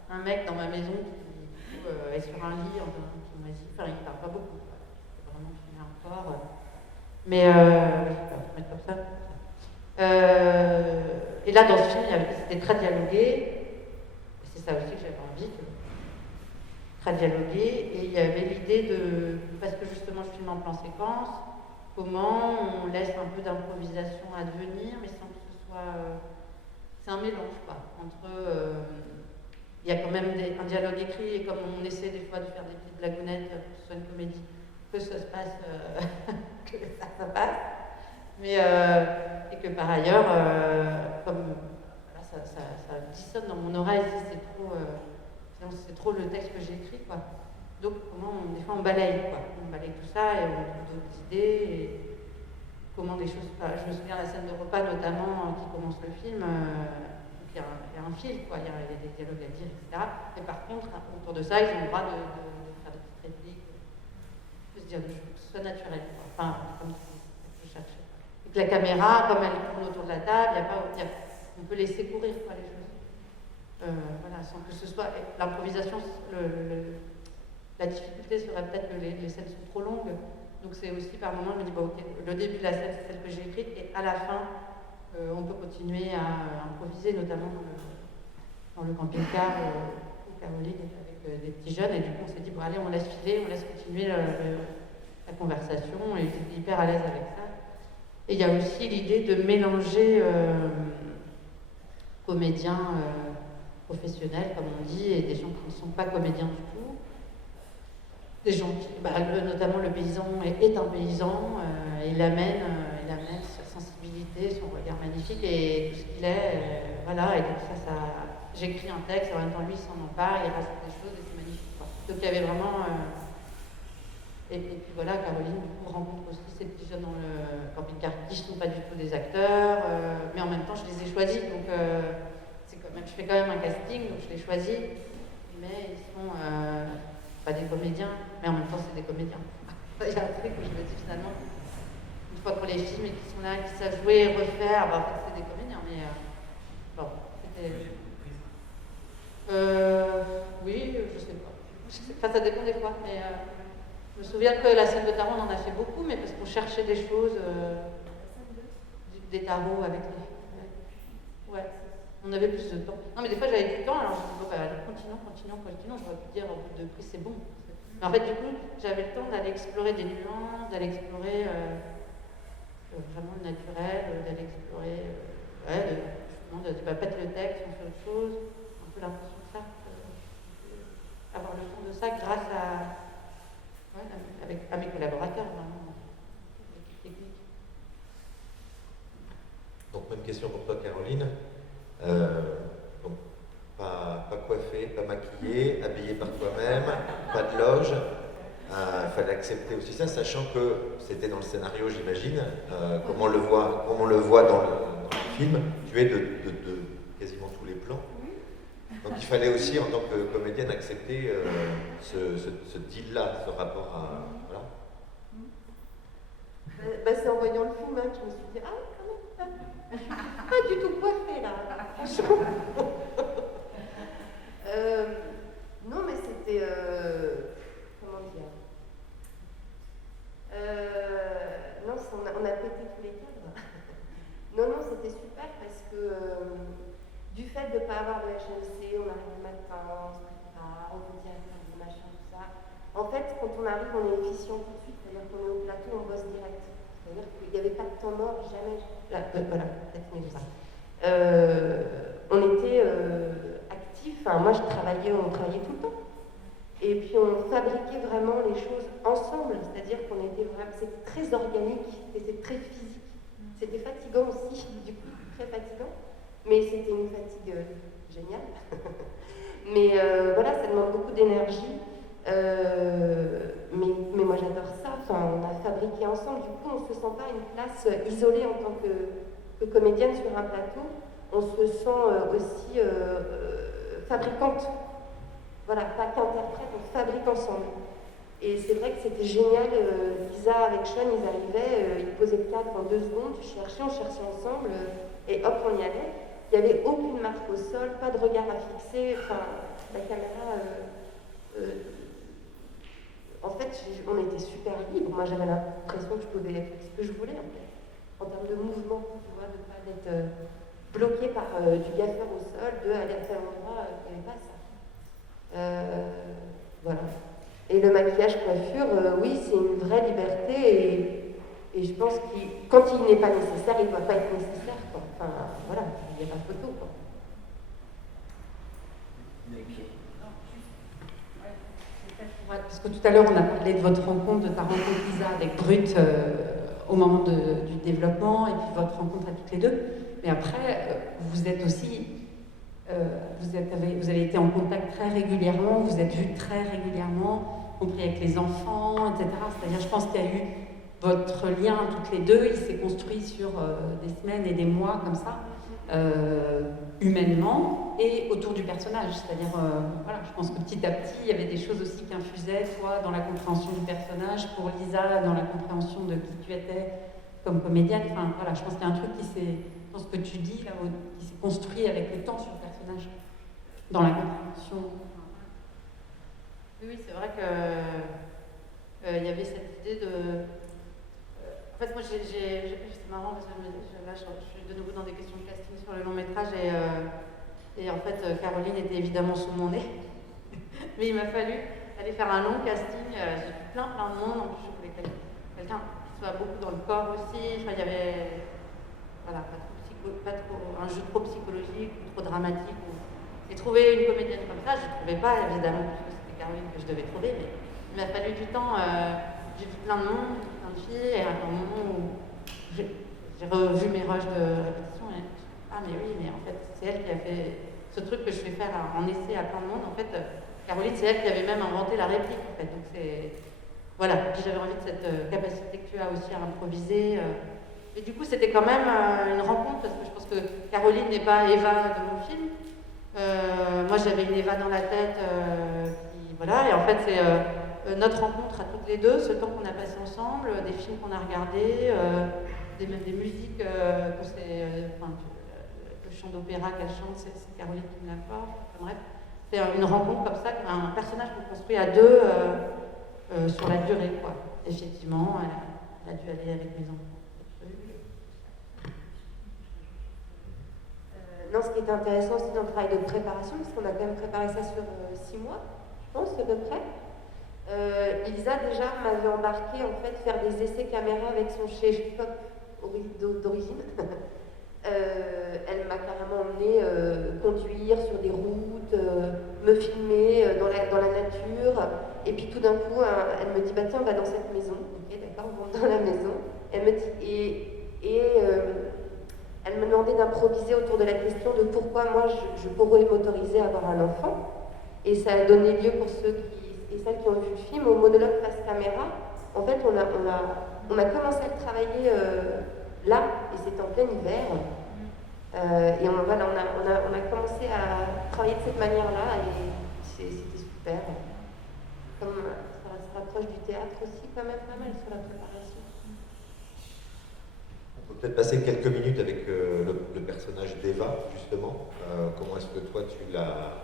un mec dans ma maison qui est sur un lit, qui m'a dit, il parle pas beaucoup. C'est vraiment filmé encore. Mais je vais pas mettre comme ça. Et là, dans ce film, c'était très dialogué. Et c'est ça aussi que j'avais envie. Dialoguer, et il y avait l'idée parce que justement je filme en plan séquence, comment on laisse un peu d'improvisation advenir, mais sans que ce soit... c'est un mélange, quoi, entre... il y a quand même un dialogue écrit, et comme on essaie des fois de faire des petites blagounettes pour que ce soit une comédie, que ça se passe, que ça passe, mais et que par ailleurs, comme ça dissonne dans mon oreille, c'est trop le texte que j'ai écrit, quoi. Donc, des fois, on balaye, quoi. On balaye tout ça et on trouve d'autres idées. Et comment des choses... je me souviens de la scène de repas, notamment, qui commence le film. Il y a un fil, quoi. Il y a des dialogues à dire, etc. Et par contre, autour de ça, ils ont le droit de faire des petites répliques, de se dire des choses, que ce soit naturel, quoi. Enfin, comme je cherchais. Et que la caméra, comme elle tourne autour de la table, on peut laisser courir, quoi, les choses. Voilà, sans que ce soit l'improvisation, la difficulté serait peut-être que les scènes sont trop longues. Donc c'est aussi par moment, je me dis, ok, le début de la scène, c'est celle que j'ai écrite, et à la fin, on peut continuer à improviser, notamment dans le camping-car où Caroline est avec des petits jeunes. Et du coup, on s'est dit, bon, allez, on laisse filer, on laisse continuer la conversation. Et j'étais hyper à l'aise avec ça. Et il y a aussi l'idée de mélanger comédiens professionnels, comme on dit, et des gens qui ne sont pas comédiens du tout. Des gens qui, notamment le paysan est un paysan, il amène sa sensibilité, son regard magnifique et tout ce qu'il est. Voilà, et donc ça, j'écris un texte, en même temps lui il s'en empare, il rajoute des choses et c'est magnifique, quoi. Donc il y avait vraiment. Et puis voilà, Caroline du coup rencontre aussi ces petits jeunes dans le camping-car qui ne sont pas du tout des acteurs, mais en même temps je les ai choisis, donc je fais quand même un casting, donc je les choisis, mais ils sont pas des comédiens, mais en même temps c'est des comédiens. Il y a un truc où je me dis finalement, une fois qu'on les filme et qu'ils sont là, qu'ils savent jouer, refaire, en fait c'est des comédiens, mais bon, c'était. Oui, je sais pas. Enfin, ça dépend des fois, mais je me souviens que la scène de tarot, on en a fait beaucoup, mais parce qu'on cherchait des choses, des tarots avec les. Ouais, on avait plus de temps. Non, mais des fois j'avais du temps, alors je me dis, bon, continuons, j'aurais pu dire au bout de prix, c'est bon. Mais en fait, du coup, j'avais le temps d'aller explorer des nuances, d'aller explorer vraiment le naturel, d'aller explorer, de pas pète le texte, on fait autre chose, un peu l'impression de ça. Avoir le temps de ça grâce à mes collaborateurs, vraiment, l'équipe technique. Donc, même question pour toi, Caroline. Donc, pas coiffé, pas maquillé, habillé par toi-même, pas de loge. Fallait accepter aussi ça, sachant que c'était dans le scénario, j'imagine, comme on le voit dans le film, tu es de quasiment tous les plans. Donc il fallait aussi, en tant que comédienne, accepter ce deal-là, ce rapport à... Voilà. C'est en voyant le film que je me suis dit, ah oui, quand même, pas du tout coiffé là, franchement. Non, mais c'était... comment dire non, on a pété tous les cadres. Non, c'était super parce que du fait de ne pas avoir de HMC, on arrive le matin, on se prépare, on veut dire des machins, tout ça. En fait, quand on arrive, on est efficient tout de suite, c'est-à-dire qu'on est au plateau, on bosse direct. C'est-à-dire qu'il n'y avait pas de temps mort, jamais. Voilà, peut-être mieux ça. On était actifs, enfin, moi on travaillait tout le temps. Et puis on fabriquait vraiment les choses ensemble, c'est-à-dire qu'on était vraiment, c'était très organique et c'était très physique. C'était fatigant aussi, du coup, très fatigant, mais c'était une fatigue géniale. Mais voilà, ça demande beaucoup d'énergie. Mais moi j'adore ça, enfin, on a fabriqué ensemble, du coup on ne se sent pas une place isolée en tant que comédienne sur un plateau, on se sent aussi fabricante. Voilà, pas qu'interprète, on fabrique ensemble. Et c'est vrai que c'était génial, Lisa avec Sean, ils arrivaient, ils posaient le cadre en 2 secondes, on cherchait ensemble, et hop, on y allait. Il n'y avait aucune marque au sol, pas de regard à fixer, enfin, la caméra... en fait, on était super libre. Moi, j'avais l'impression que je pouvais faire ce que je voulais, en fait. En termes de mouvement, tu vois, de ne pas être bloqué par du gaffeur au sol, aller à tel endroit, il n'y avait pas ça. Voilà. Et le maquillage coiffure, oui, c'est une vraie liberté et je pense que quand il n'est pas nécessaire, il ne doit pas être nécessaire, quoi. Enfin, voilà, il n'y a pas photo, quoi. Parce que tout à l'heure, on a parlé de votre rencontre, de ta rencontre, Lisa, avec Brut au moment du développement, et puis votre rencontre à toutes les deux. Mais après, vous êtes aussi... vous avez été en contact très régulièrement, vous êtes vus très régulièrement, compris avec les enfants, etc. C'est-à-dire, je pense qu'il y a eu votre lien toutes les deux, il s'est construit sur des semaines et des mois comme ça, humainement et autour du personnage. C'est-à-dire, voilà, je pense que petit à petit, il y avait des choses aussi qui infusaient, toi, dans la compréhension du personnage, pour Lisa, dans la compréhension de qui tu étais comme comédienne. Enfin, voilà, je pense qu'il y a un truc qui s'est, dans ce que tu dis, là, qui s'est construit avec le temps sur le personnage, dans la compréhension. Oui, c'est vrai que il y avait cette idée de... En fait, moi, c'est marrant parce que là, je suis de nouveau dans des questions de casting sur le long métrage et en fait, Caroline était évidemment sous mon nez. Mais il m'a fallu aller faire un long casting. J'ai vu plein de monde. En plus, je voulais quelqu'un qui soit beaucoup dans le corps aussi. Enfin, il y avait voilà, pas trop un jeu trop psychologique ou trop dramatique. Et trouver une comédienne comme ça, je ne trouvais pas évidemment, parce que c'était Caroline que je devais trouver, mais il m'a fallu du temps. J'ai vu plein de monde, plein de filles, et à un moment où j'ai revu mes rushs de répétition, et je me suis dit, ah mais oui, mais en fait, c'est elle qui a fait ce truc que je fais faire en essai à plein de monde. En fait, Caroline, c'est elle qui avait même inventé la réplique, en fait. Donc c'est... Voilà, puis j'avais envie de cette capacité que tu as aussi à improviser. Et du coup, c'était quand même une rencontre, parce que je pense que Caroline n'est pas Eva de mon film. Moi, j'avais une Eva dans la tête, voilà, et en fait, c'est notre rencontre à toutes les deux, ce temps qu'on a passé ensemble, des films qu'on a regardés, même des musiques, le chant d'opéra qu'elle chante, c'est Caroline qui me l'apporte. Enfin, bref, c'est une rencontre comme ça, un personnage qu'on construit à deux sur la durée, quoi. Effectivement, elle a dû aller avec mes enfants. Non, ce qui est intéressant aussi dans le travail de préparation, parce qu'on a quand même préparé ça sur 6 mois, je pense, à peu près. Elisa déjà m'avait embarqué en fait faire des essais caméra avec son chef-op d'origine. Elle m'a carrément emmené conduire sur des routes, me filmer dans la nature. Et puis tout d'un coup, elle me dit bah tiens, on va dans cette maison. Ok, d'accord, on rentre dans la maison. Elle me dit elle me demandait d'improviser autour de la question de pourquoi moi je pourrais m'autoriser à avoir un enfant. Et ça a donné lieu pour ceux et celles qui ont vu le film au monologue face caméra. En fait, on a commencé à le travailler là, et c'était en plein hiver. Et on a commencé à travailler de cette manière-là, et c'était super. Comme ça se rapproche du théâtre aussi, quand même pas mal sur la préparation. On peut peut-être passer quelques minutes avec le personnage d'Eva, justement. Comment est-ce que toi tu l'as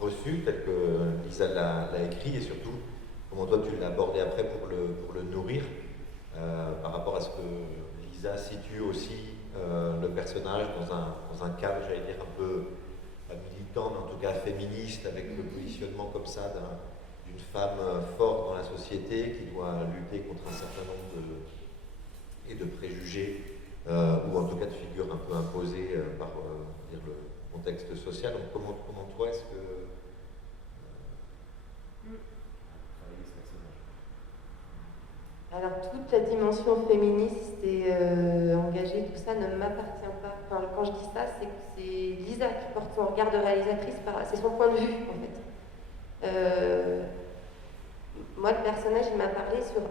reçu, tel que Lisa l'a écrit, et surtout comment toi tu l'as abordé après pour le nourrir, par rapport à ce que Lisa situe aussi le personnage dans un cadre, j'allais dire, un peu pas militant, mais en tout cas féministe, avec le positionnement comme ça d'une femme forte dans la société qui doit lutter contre un certain nombre de préjugés, ou en tout cas de figures un peu imposées par dire, le contexte social. Donc comment toi est-ce que... Alors toute la dimension féministe et engagée, tout ça ne m'appartient pas. Enfin, quand je dis ça, c'est que c'est Lisa qui porte son regard de réalisatrice, c'est son point de vue en fait. Moi, le personnage, il m'a parlé sur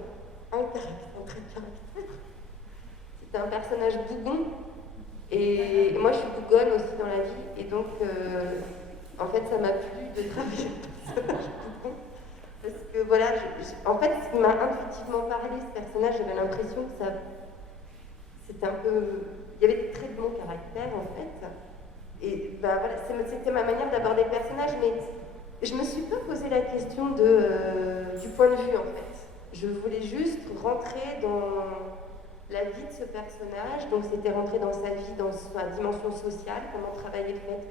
un trait de caractère. C'était un personnage bougon, et moi je suis bougonne aussi dans la vie, et donc en fait ça m'a plu de travailler le personnage bougon. Parce que voilà, en fait, ce qui m'a intuitivement parlé, ce personnage, j'avais l'impression que c'était un peu... Il y avait des traits de mon caractère, en fait. Et ben voilà, c'était ma manière d'aborder le personnage, mais je me suis pas posé la question du point de vue, en fait. Je voulais juste rentrer dans la vie de ce personnage, donc c'était rentrer dans sa vie, dans sa dimension sociale, comment travailler le fait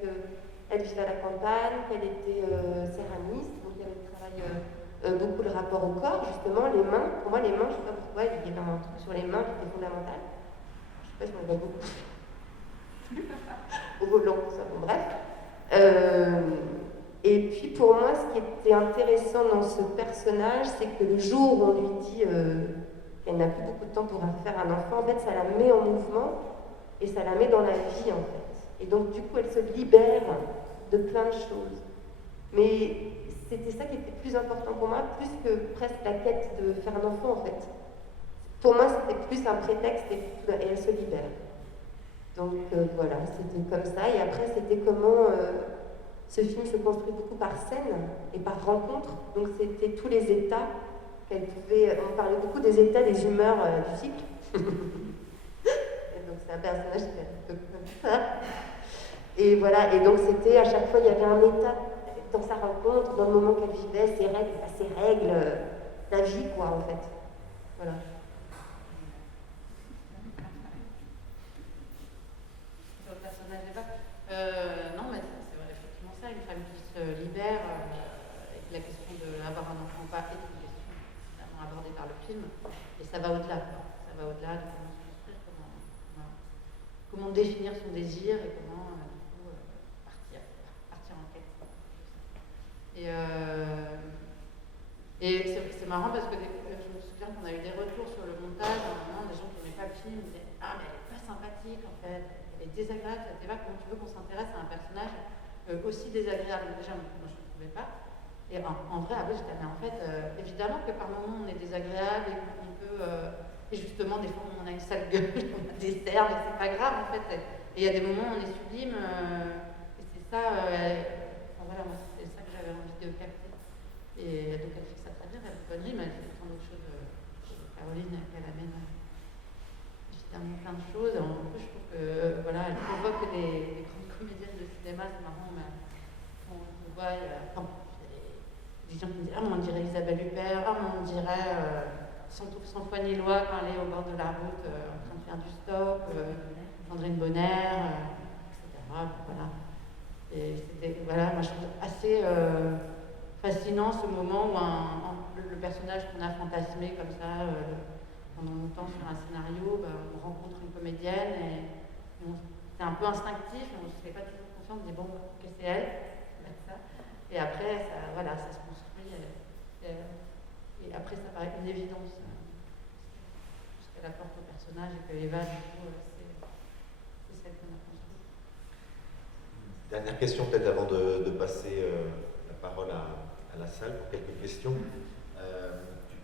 qu'elle vivait à la campagne, qu'elle était céramiste, donc il y avait le travail... beaucoup le rapport au corps, justement, les mains. Pour moi, les mains, je ne sais pas pourquoi, il y avait un truc sur les mains qui était fondamental. Je ne sais pas si on le voit beaucoup. Au volant, tout ça, bon, bref. Et puis, pour moi, ce qui était intéressant dans ce personnage, c'est que le jour où on lui dit qu'elle n'a plus beaucoup de temps pour faire un enfant, en fait, ça la met en mouvement et ça la met dans la vie, en fait. Et donc, du coup, elle se libère de plein de choses. Mais c'était ça qui était plus important pour moi, plus que presque la quête de faire un enfant en fait. Pour moi, c'était plus un prétexte et elle se libère. Donc voilà, c'était comme ça. Et après, c'était comment ce film se construit beaucoup par scène et par rencontre. Donc c'était tous les états qu'elle pouvait... On parlait beaucoup des états, des humeurs du cycle. Et donc c'est un personnage qui est un peu comme ça. Et voilà, et donc c'était à chaque fois, il y avait un état dans sa rencontre, dans le moment qu'elle vivait, ses règles, la vie, quoi, en fait. Voilà. Non, mais c'est effectivement ça, une femme qui se libère, et que la question d'avoir un enfant ou pas est une question évidemment abordée par le film, et ça va au-delà, quoi. Ça va au-delà de comment se construire, comment définir son désir et comment du coup, partir en quête. Et c'est marrant parce que je me souviens qu'on a eu des retours sur le montage, à un moment, des gens qui n'aimaient pas le film disaient « Ah, mais elle est pas sympathique en fait, elle est désagréable, ça te va, comment tu veux qu'on s'intéresse à un personnage aussi désagréable ?» Déjà, moi je ne trouvais pas. Et en vrai, après, j'étais « Mais en fait, évidemment que par moments on est désagréable et qu'on peut… et justement, des fois on a une sale gueule, on a des cernes, et c'est pas grave en fait. Et il y a des moments où on est sublime, et c'est ça… enfin voilà, moi c'est ça que j'avais envie de capter. Et donc elle fait ça très bien, elle fait connerie, mais elle fait plein d'autres choses. Caroline, elle amène évidemment plein de choses. En plus, je trouve que voilà, elle provoque des grandes comédiennes de cinéma, c'est marrant, mais on voit, il y a des gens qui me disent « Ah, mais on dirait Isabelle Huppert, ah, mais on dirait sans foi ni loi quand elle est au bord de la route en train de faire du stop, Sandrine Bonner, etc. » Voilà. Et c'était, voilà, moi je trouve assez fascinant ce moment où le personnage qu'on a fantasmé comme ça pendant longtemps sur un scénario, on rencontre une comédienne et c'est un peu instinctif, on ne se fait pas toujours confiance, on dit bon, ok, c'est elle, ça. Et après, ça, voilà, ça se construit et après ça paraît une évidence ce qu'elle apporte au personnage et que Eva, du coup, c'est celle qu'on a construite. Dernière question peut-être avant de passer la parole à la salle pour quelques questions.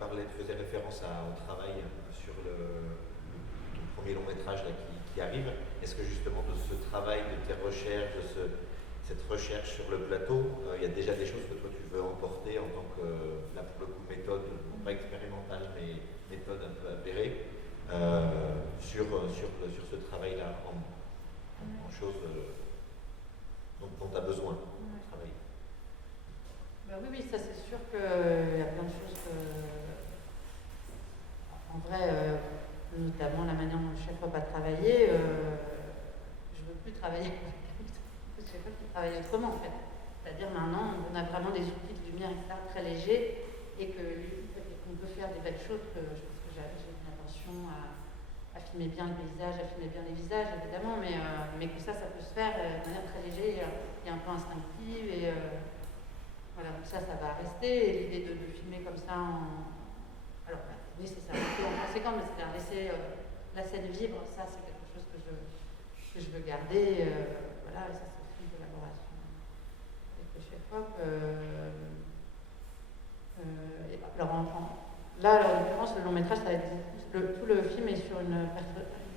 Tu faisais référence au travail sur ton premier long métrage là, qui arrive. Est-ce que justement de ce travail, de tes recherches, cette recherche sur le plateau, il y a déjà des choses que toi tu veux emporter en tant que, là pour le coup, méthode, pas expérimentale, mais méthode un peu avérée, sur ce travail-là, en choses dont tu as besoin de travailler? Oui, ça c'est sûr qu'il y a plein de choses que, en vrai, notamment la manière dont le chef va travailler, je ne veux plus travailler avec le chef qui travaille autrement en fait. C'est-à-dire maintenant on a vraiment des outils de lumière etc., très légers et qu'on peut faire des belles choses, que je pense que j'ai une attention à filmer bien le paysage, à filmer bien les visages évidemment, mais que ça peut se faire de manière très légère et un peu instinctive et voilà, donc ça va rester, et l'idée de le filmer comme ça alors, nécessairement en conséquence, mais c'est-à-dire laisser la scène vivre, ça c'est quelque chose que je veux garder, voilà, et ça c'est aussi une collaboration avec le chef-op. Alors, là, en l'occurrence, le long métrage, ça va être, tout le film est sur une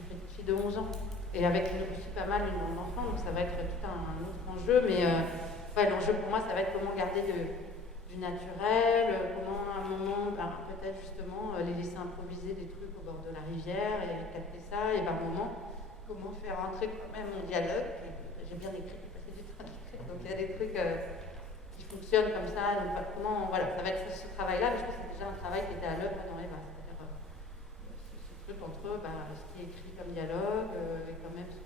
petite fille de 11 ans, et avec aussi pas mal une grande enfant, donc ça va être tout un autre enjeu, mais l'enjeu pour moi, ça va être comment garder du naturel, comment à un moment, peut-être justement, les laisser improviser des trucs au bord de la rivière et capter ça, et par moment, comment faire entrer quand même mon dialogue, j'ai bien écrit, j'ai passé du temps à écrire, donc il y a des trucs qui fonctionnent comme ça, donc comment, voilà, ça va être ce travail-là, mais je pense que c'est déjà un travail qui était à l'œuvre dans Eva, c'est-à-dire ce truc entre ce qui est écrit comme dialogue et quand même ce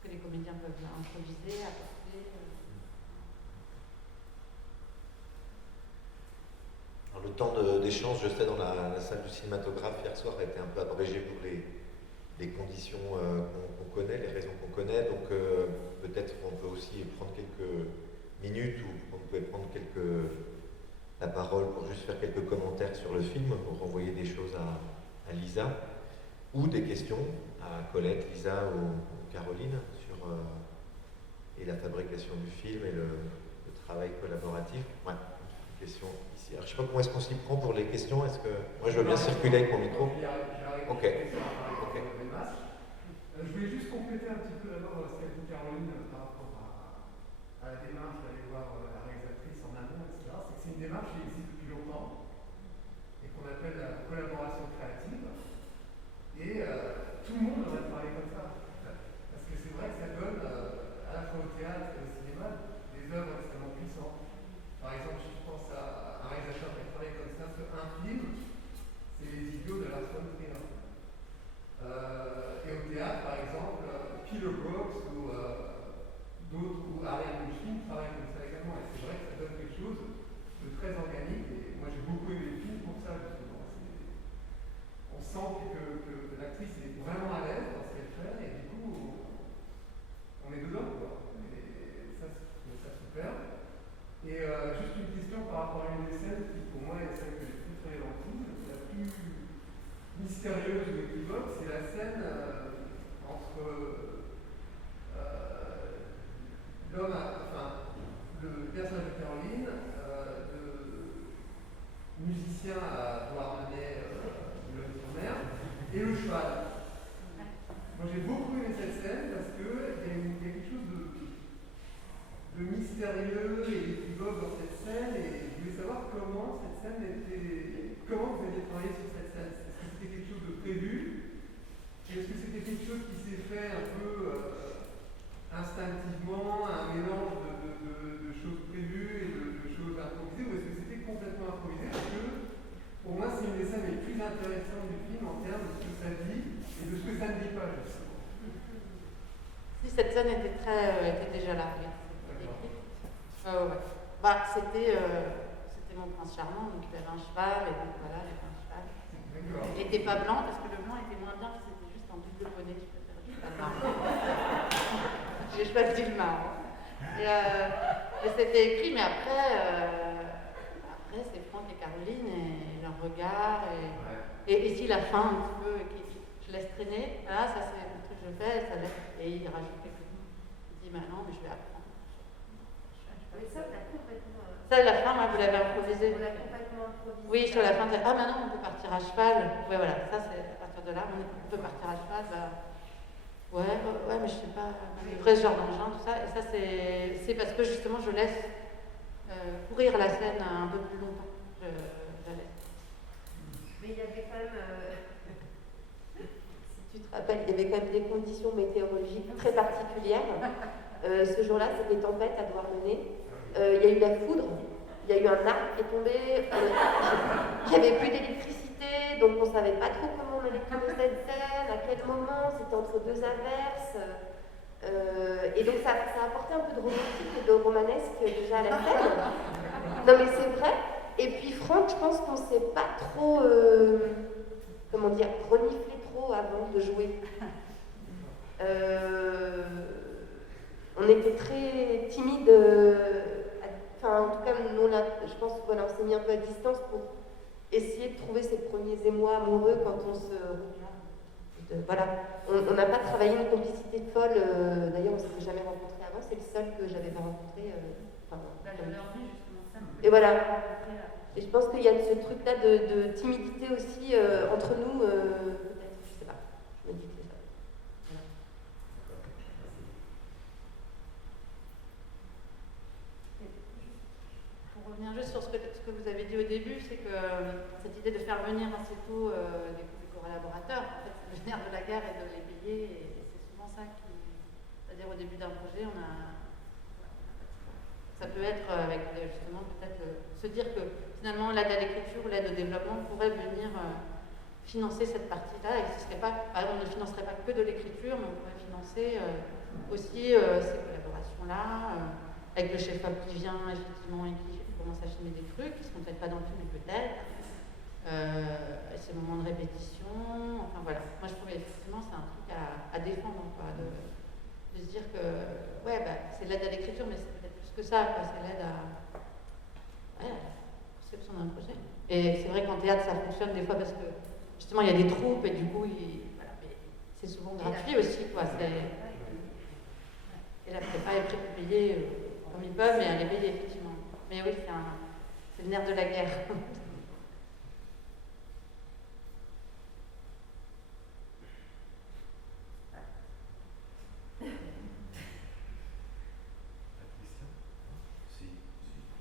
que les comédiens peuvent improviser, apporter. Alors, le temps d'échange, je sais, dans la salle du cinématographe hier soir a été un peu abrégé pour les conditions qu'on connaît, les raisons qu'on connaît. Donc peut-être qu'on peut aussi prendre quelques minutes ou on peut prendre la parole pour juste faire quelques commentaires sur le film, pour renvoyer des choses à Lisa, ou des questions à Colette, Lisa ou Caroline sur et la fabrication du film et le travail collaboratif. Ouais, une question ici. Alors, je ne sais pas comment est-ce qu'on s'y prend pour les questions. Est-ce que moi je veux bien circuler avec mon micro? Ok. Je voulais juste compléter un petit peu d'abord ce qu'a dit Caroline par rapport à la démarche d'aller voir la réalisatrice en amont, etc. C'est une démarche qui existe depuis longtemps et qu'on appelle la collaboration créative. Et tout le monde devrait travailler comme ça. Parce que c'est vrai que ça donne, à la fois au théâtre et au cinéma, des œuvres extrêmement puissantes. Par exemple, je pense à un réalisateur qui a travaillé comme ça sur un film, c'est Les Idiots de Lars von Trier. Et au théâtre, par exemple, Pillow Box ou mystérieuse ou équivoque, c'est la scène entre le personnage de Caroline, musicien à Douarnenez, Boulogne-sur-Mer, et le cheval. Moi j'ai beaucoup aimé cette scène parce qu'il y a quelque chose de mystérieux et d'équivoque dans cette scène, et je voulais savoir comment cette scène était. Comment vous aviez travaillé sur cette scène. Est-ce que c'était quelque chose de prévu? Est-ce que c'était quelque chose qui s'est fait un peu instinctivement, un mélange de choses prévues et de choses improvisées, ou est-ce que c'était complètement improvisé? Parce que pour moi c'est une des scènes les plus intéressantes du film en termes de ce que ça dit et de ce que ça ne dit pas justement. Si cette scène était déjà là, oui. Ouais. Bah, c'était mon prince charmant, donc il avait un cheval, et donc voilà, il avait un cheval. Il n'était pas blanc, parce que le blanc était moins bien, parce que c'était juste un double poney, je préfère juste le marron. J'ai choisi le marron. Et c'était écrit, mais après c'est Franck et Caroline, et leur regard, et ici la fin un petit peu, je laisse traîner, là, ça c'est le truc que je fais, ça laisse, et il rajoute quelque chose. Il dit, bah non, mais je vais apprendre. Mais ça, on l'a complètement. Ça, la fin, moi, vous l'avez improvisé. On l'a complètement improvisé. Oui, sur la fin, ah, maintenant on peut partir à cheval. Ouais, voilà, ça c'est à partir de là, on peut partir à cheval. Bah, ouais, mais je sais pas, le vrai genre d'engin, tout ça. Et ça, c'est parce que justement, je laisse courir la scène un peu plus longtemps. Je laisse. Mais il y avait quand même. Si tu te rappelles, il y avait quand même des conditions météorologiques très particulières. Ce jour-là, c'était tempête à Douarnenez. Il y a eu la foudre, il y a eu un arbre qui est tombé, il n'y avait plus d'électricité, donc on ne savait pas trop comment on allait tourner cette scène, à quel moment, c'était entre deux averses. Et donc ça apportait un peu de romantique et de romanesque déjà à la scène. Non mais c'est vrai. Et puis Franck, je pense qu'on ne s'est pas trop, reniflé trop avant de jouer. On était très timide. En tout cas, nous, je pense on s'est mis un peu à distance pour essayer de trouver ces premiers émois amoureux quand on se. Voilà. On n'a pas travaillé une complicité folle. D'ailleurs, on ne s'était jamais rencontrés avant. C'est le seul que j'avais pas rencontré. Et voilà. Et je pense qu'il y a ce truc-là de timidité aussi entre nous. Peut-être, je sais pas. Je me dis que c'est ça. Pour revenir juste sur ce que vous avez dit au début, c'est que cette idée de faire venir assez tôt des collaborateurs, en fait, c'est le nerf de la guerre et de les payer, et c'est souvent ça qui. C'est-à-dire au début d'un projet, ça peut être avec justement peut-être se dire que finalement l'aide à l'écriture ou l'aide au développement pourrait venir financer cette partie-là, et ce serait pas, par exemple, on ne financerait pas que de l'écriture, mais on pourrait financer aussi ces collaborations-là, avec le chef-op qui vient effectivement et qui commence à filmer des trucs qui ne seront peut-être pas dans le film, mais peut-être. Ces moments de répétition, enfin voilà. Moi je trouvais effectivement c'est un truc à défendre, quoi, de se dire que c'est l'aide à l'écriture, mais c'est peut-être plus que ça, quoi. C'est l'aide à la conception d'un projet. Et c'est vrai qu'en théâtre ça fonctionne des fois parce que justement il y a des troupes et du coup c'est souvent gratuit aussi, quoi. Et la prépa est prépayée comme ils peuvent, mais elle est payée effectivement. Mais oui, c'est le nerf de la guerre.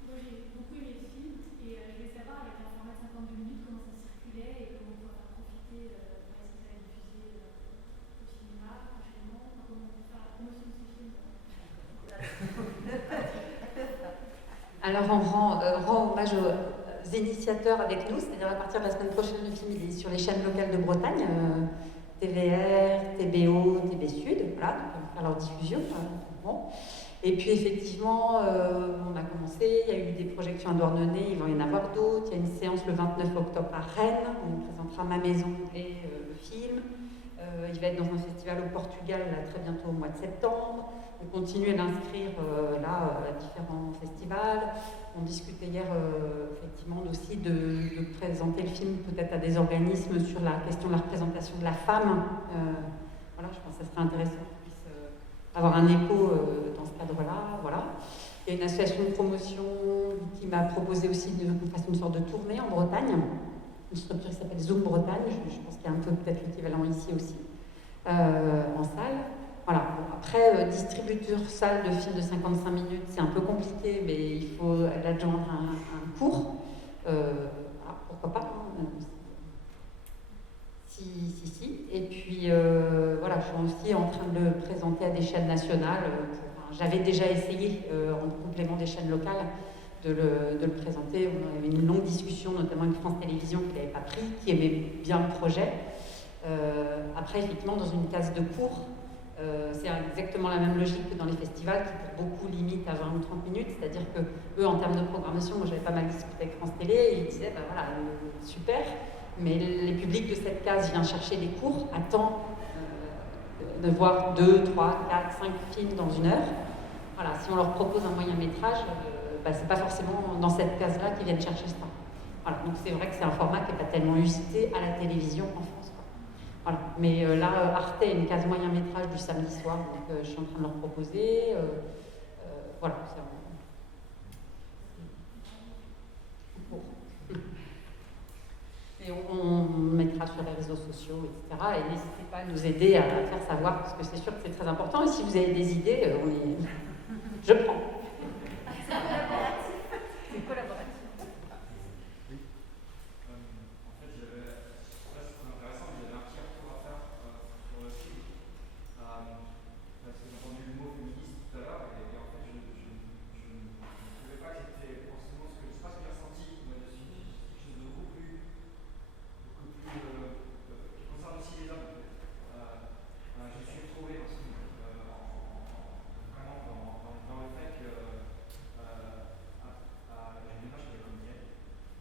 Moi j'ai beaucoup aimé le film et je voulais savoir avec un format de 52 minutes comment ça circulait et comment on peut en profiter. Est-ce que ça va diffuser au cinéma prochainement? Comment on peut faire la promotion de ce film? Alors on rend hommage aux initiateurs avec nous, c'est-à-dire à partir de la semaine prochaine, le film il est sur les chaînes locales de Bretagne, TVR, TBO, TB Sud, voilà, donc on va faire leur diffusion. Bon. Et puis effectivement, on a commencé, il y a eu des projections à Douarnenez, il va y en avoir d'autres, il y a une séance le 29 octobre à Rennes, où on présentera Ma Maison et le film. Il va être dans un festival au Portugal là, très bientôt au mois de septembre. On continue à l'inscrire à différents festivals. On discutait hier effectivement aussi de présenter le film peut-être à des organismes sur la question de la représentation de la femme. Voilà, je pense que ça serait intéressant qu'on puisse avoir un écho dans ce cadre-là. Voilà. Il y a une association de promotion qui m'a proposé aussi qu'on fasse une sorte de tournée en Bretagne. Une structure qui s'appelle Zoom Bretagne, je pense qu'il y a un peu peut-être l'équivalent ici aussi, en salle. Voilà. Bon, après, distributeur salle de films de 55 minutes, c'est un peu compliqué, mais il faut l'adjoindre un cours. Pourquoi pas hein, si. Et puis, voilà, je suis aussi en train de le présenter à des chaînes nationales. J'avais déjà essayé, en complément des chaînes locales, de le présenter. On avait une longue discussion, notamment avec France Télévisions, qui n'avait pas pris, qui aimait bien le projet. Après, effectivement, dans une case de cours, c'est exactement la même logique que dans les festivals, qui pour beaucoup limitent à 20 ou 30 minutes. C'est-à-dire que eux, en termes de programmation, moi j'avais pas mal discuté avec France Télé, et ils disaient, voilà, super, mais les publics de cette case viennent chercher des cours, attendent de voir 2, 3, 4, 5 films dans une heure. Voilà, si on leur propose un moyen métrage, c'est pas forcément dans cette case-là qu'ils viennent chercher ça. Voilà, donc c'est vrai que c'est un format qui n'est pas tellement usité à la télévision en France. Voilà. Mais là, Arte a une case moyen métrage du samedi soir, donc je suis en train de leur proposer. Voilà, c'est bon. Et on mettra sur les réseaux sociaux, etc. Et n'hésitez pas à nous aider à faire savoir, parce que c'est sûr que c'est très important. Et si vous avez des idées, je prends. C'est collaboratif. C'est collaboratif. En fait, c'est très intéressant, mais j'avais un petit retour à faire sur le film. Parce que j'ai entendu le mot féministe tout à l'heure, et en fait, je ne trouvais pas que c'était forcément ce que j'ai ressenti moi dessus. C'est quelque chose de beaucoup plus qui concerne aussi les hommes. Je me suis retrouvé dans ce film, vraiment dans le fait que j'ai une image qui est comédienne,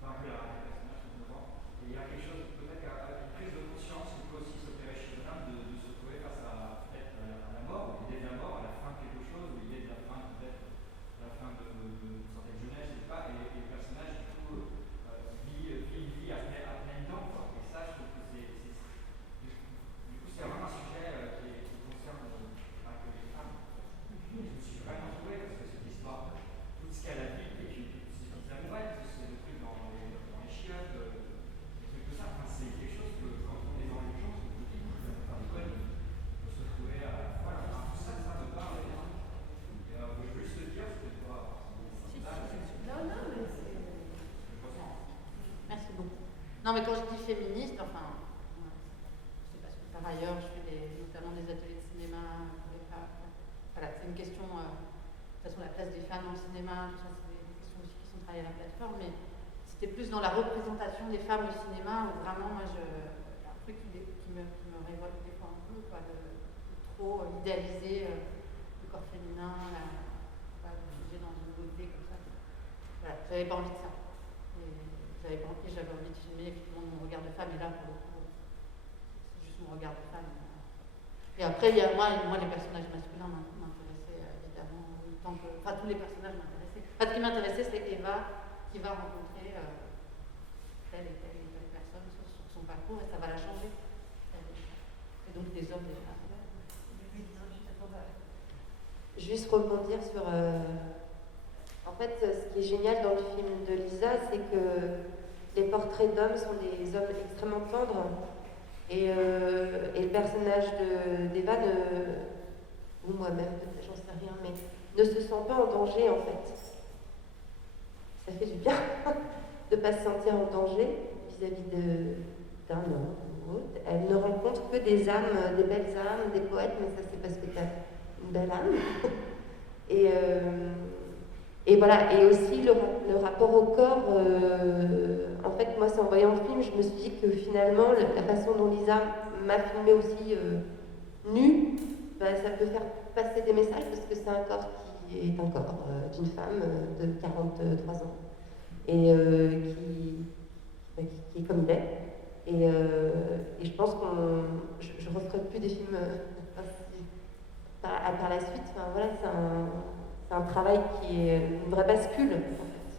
pas que la personnage simplement, et il y a quelque chose, peut-être une prise de conscience qui peut aussi s'opérer chez un homme de se retrouver face à peut-être à la mort, ou l'idée de la mort, à la fin de quelque chose, ou l'idée de la fin peut-être à la fin d'une certaine jeunesse, je sais pas, et le personnage du coup vit une vie à plein temps, quoi. Et ça, je trouve que du coup c'est vraiment un sujet qui concerne pas que les femmes. Je me suis vraiment trouvé parce que cette histoire, tout ce qu'elle a dit, et puis ces petites amourettes, c'est le truc dans les chiottes, des trucs de ça, enfin, c'est quelque chose que quand on est dans l'urgence, on peut dire, on peut se retrouver à. Voilà, enfin, tout ça me parle. Et je veux juste te dire, c'était pas. Non, mais c'est. Merci beaucoup. Non, mais quand je dis féministe, enfin, c'est parce que par ailleurs, je fais notamment des ateliers de cinéma pour les femmes. Voilà, c'est une question, de toute façon, la place des femmes dans le cinéma, tout ça, c'est des questions aussi qui sont travaillées à la plateforme, mais c'était plus dans la représentation des femmes au cinéma où vraiment, moi, un truc qui me révolte des fois un peu, quoi, de trop idéaliser le corps féminin, de figer dans une beauté comme ça. Voilà, j'avais pas envie de ça. J'avais envie de filmer effectivement mon regard de femme, et là pour le coup, c'est juste mon regard de femme. Et après, il y a moi les personnages masculins m'intéressaient évidemment, enfin tous les personnages m'intéressaient. Enfin, ce qui m'intéressait, c'est Eva qui va rencontrer telle et telle personne sur son parcours, et ça va la changer. Et donc des hommes, des femmes. Juste rebondir sur. En fait, ce qui est génial dans le film de Lisa, c'est que les portraits d'hommes sont des hommes extrêmement tendres, et le personnage d'Eva, ou moi-même, j'en sais rien, mais ne se sent pas en danger en fait. Ça fait du bien de ne pas se sentir en danger vis-à-vis d'un homme ou autre. Elle ne rencontre que des âmes, des belles âmes, des poètes, mais ça c'est parce que tu as une belle âme. Et voilà, et aussi le rapport au corps, en fait, moi, c'est en voyant le film, je me suis dit que finalement, la façon dont Lisa m'a filmé aussi nue, ça peut faire passer des messages, parce que c'est un corps qui est un corps d'une femme de 43 ans, et qui est comme il est. Et je pense je ne referai plus des films par la suite. Enfin, voilà, c'est un travail qui est une vraie bascule, en fait.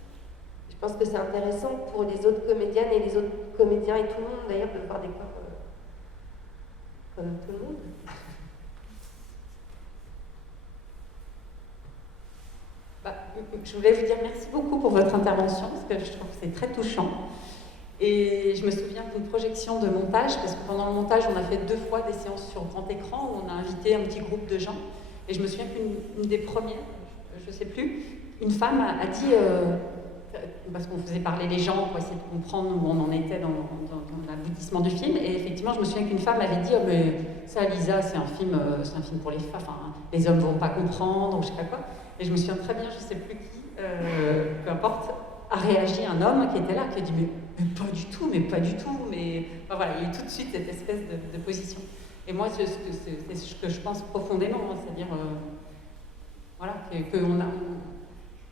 Je pense que c'est intéressant pour les autres comédiennes et les autres comédiens et tout le monde, d'ailleurs, de voir des corps comme tout le monde. Je voulais vous dire merci beaucoup pour votre intervention, parce que je trouve que c'est très touchant. Et je me souviens d'une projection de montage, parce que pendant le montage, on a fait 2 fois des séances sur grand écran, où on a invité un petit groupe de gens. Et je me souviens qu'une des premières, je ne sais plus, une femme a dit, parce qu'on faisait parler les gens pour essayer de comprendre où on en était dans l'aboutissement du film, et effectivement, je me souviens qu'une femme avait dit, oh, mais ça, Lisa, c'est un film pour les femmes, enfin, les hommes ne vont pas comprendre, ou je sais pas quoi. Et je me souviens très bien, je ne sais plus qui, peu importe, a réagi un homme qui était là, qui a dit mais pas du tout, mais enfin, voilà, il y a eu tout de suite cette espèce de position. Et moi, c'est ce que je pense profondément, hein, c'est-à-dire, voilà, qu'on a,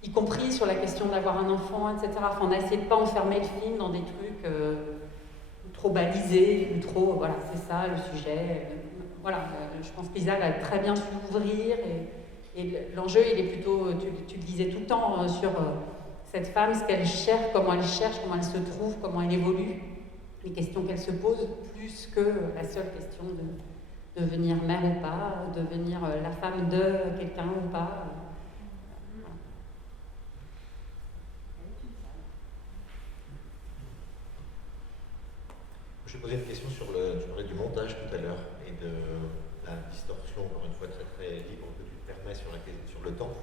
y compris sur la question d'avoir un enfant, etc. Enfin, on a essayé de ne pas enfermer le film dans des trucs trop balisés, ou trop, voilà, c'est ça le sujet. Voilà, je pense qu'Isa a très bien su ouvrir, et l'enjeu, il est plutôt, tu le disais tout le temps, sur cette femme, ce qu'elle cherche, comment elle se trouve, comment elle évolue, les questions qu'elle se pose, plus que la seule question de devenir mère ou pas, devenir la femme de quelqu'un ou pas. Je vais poser une question sur tu parlais du montage tout à l'heure et de la distorsion, encore une fois très très libre que tu te permets sur le temps.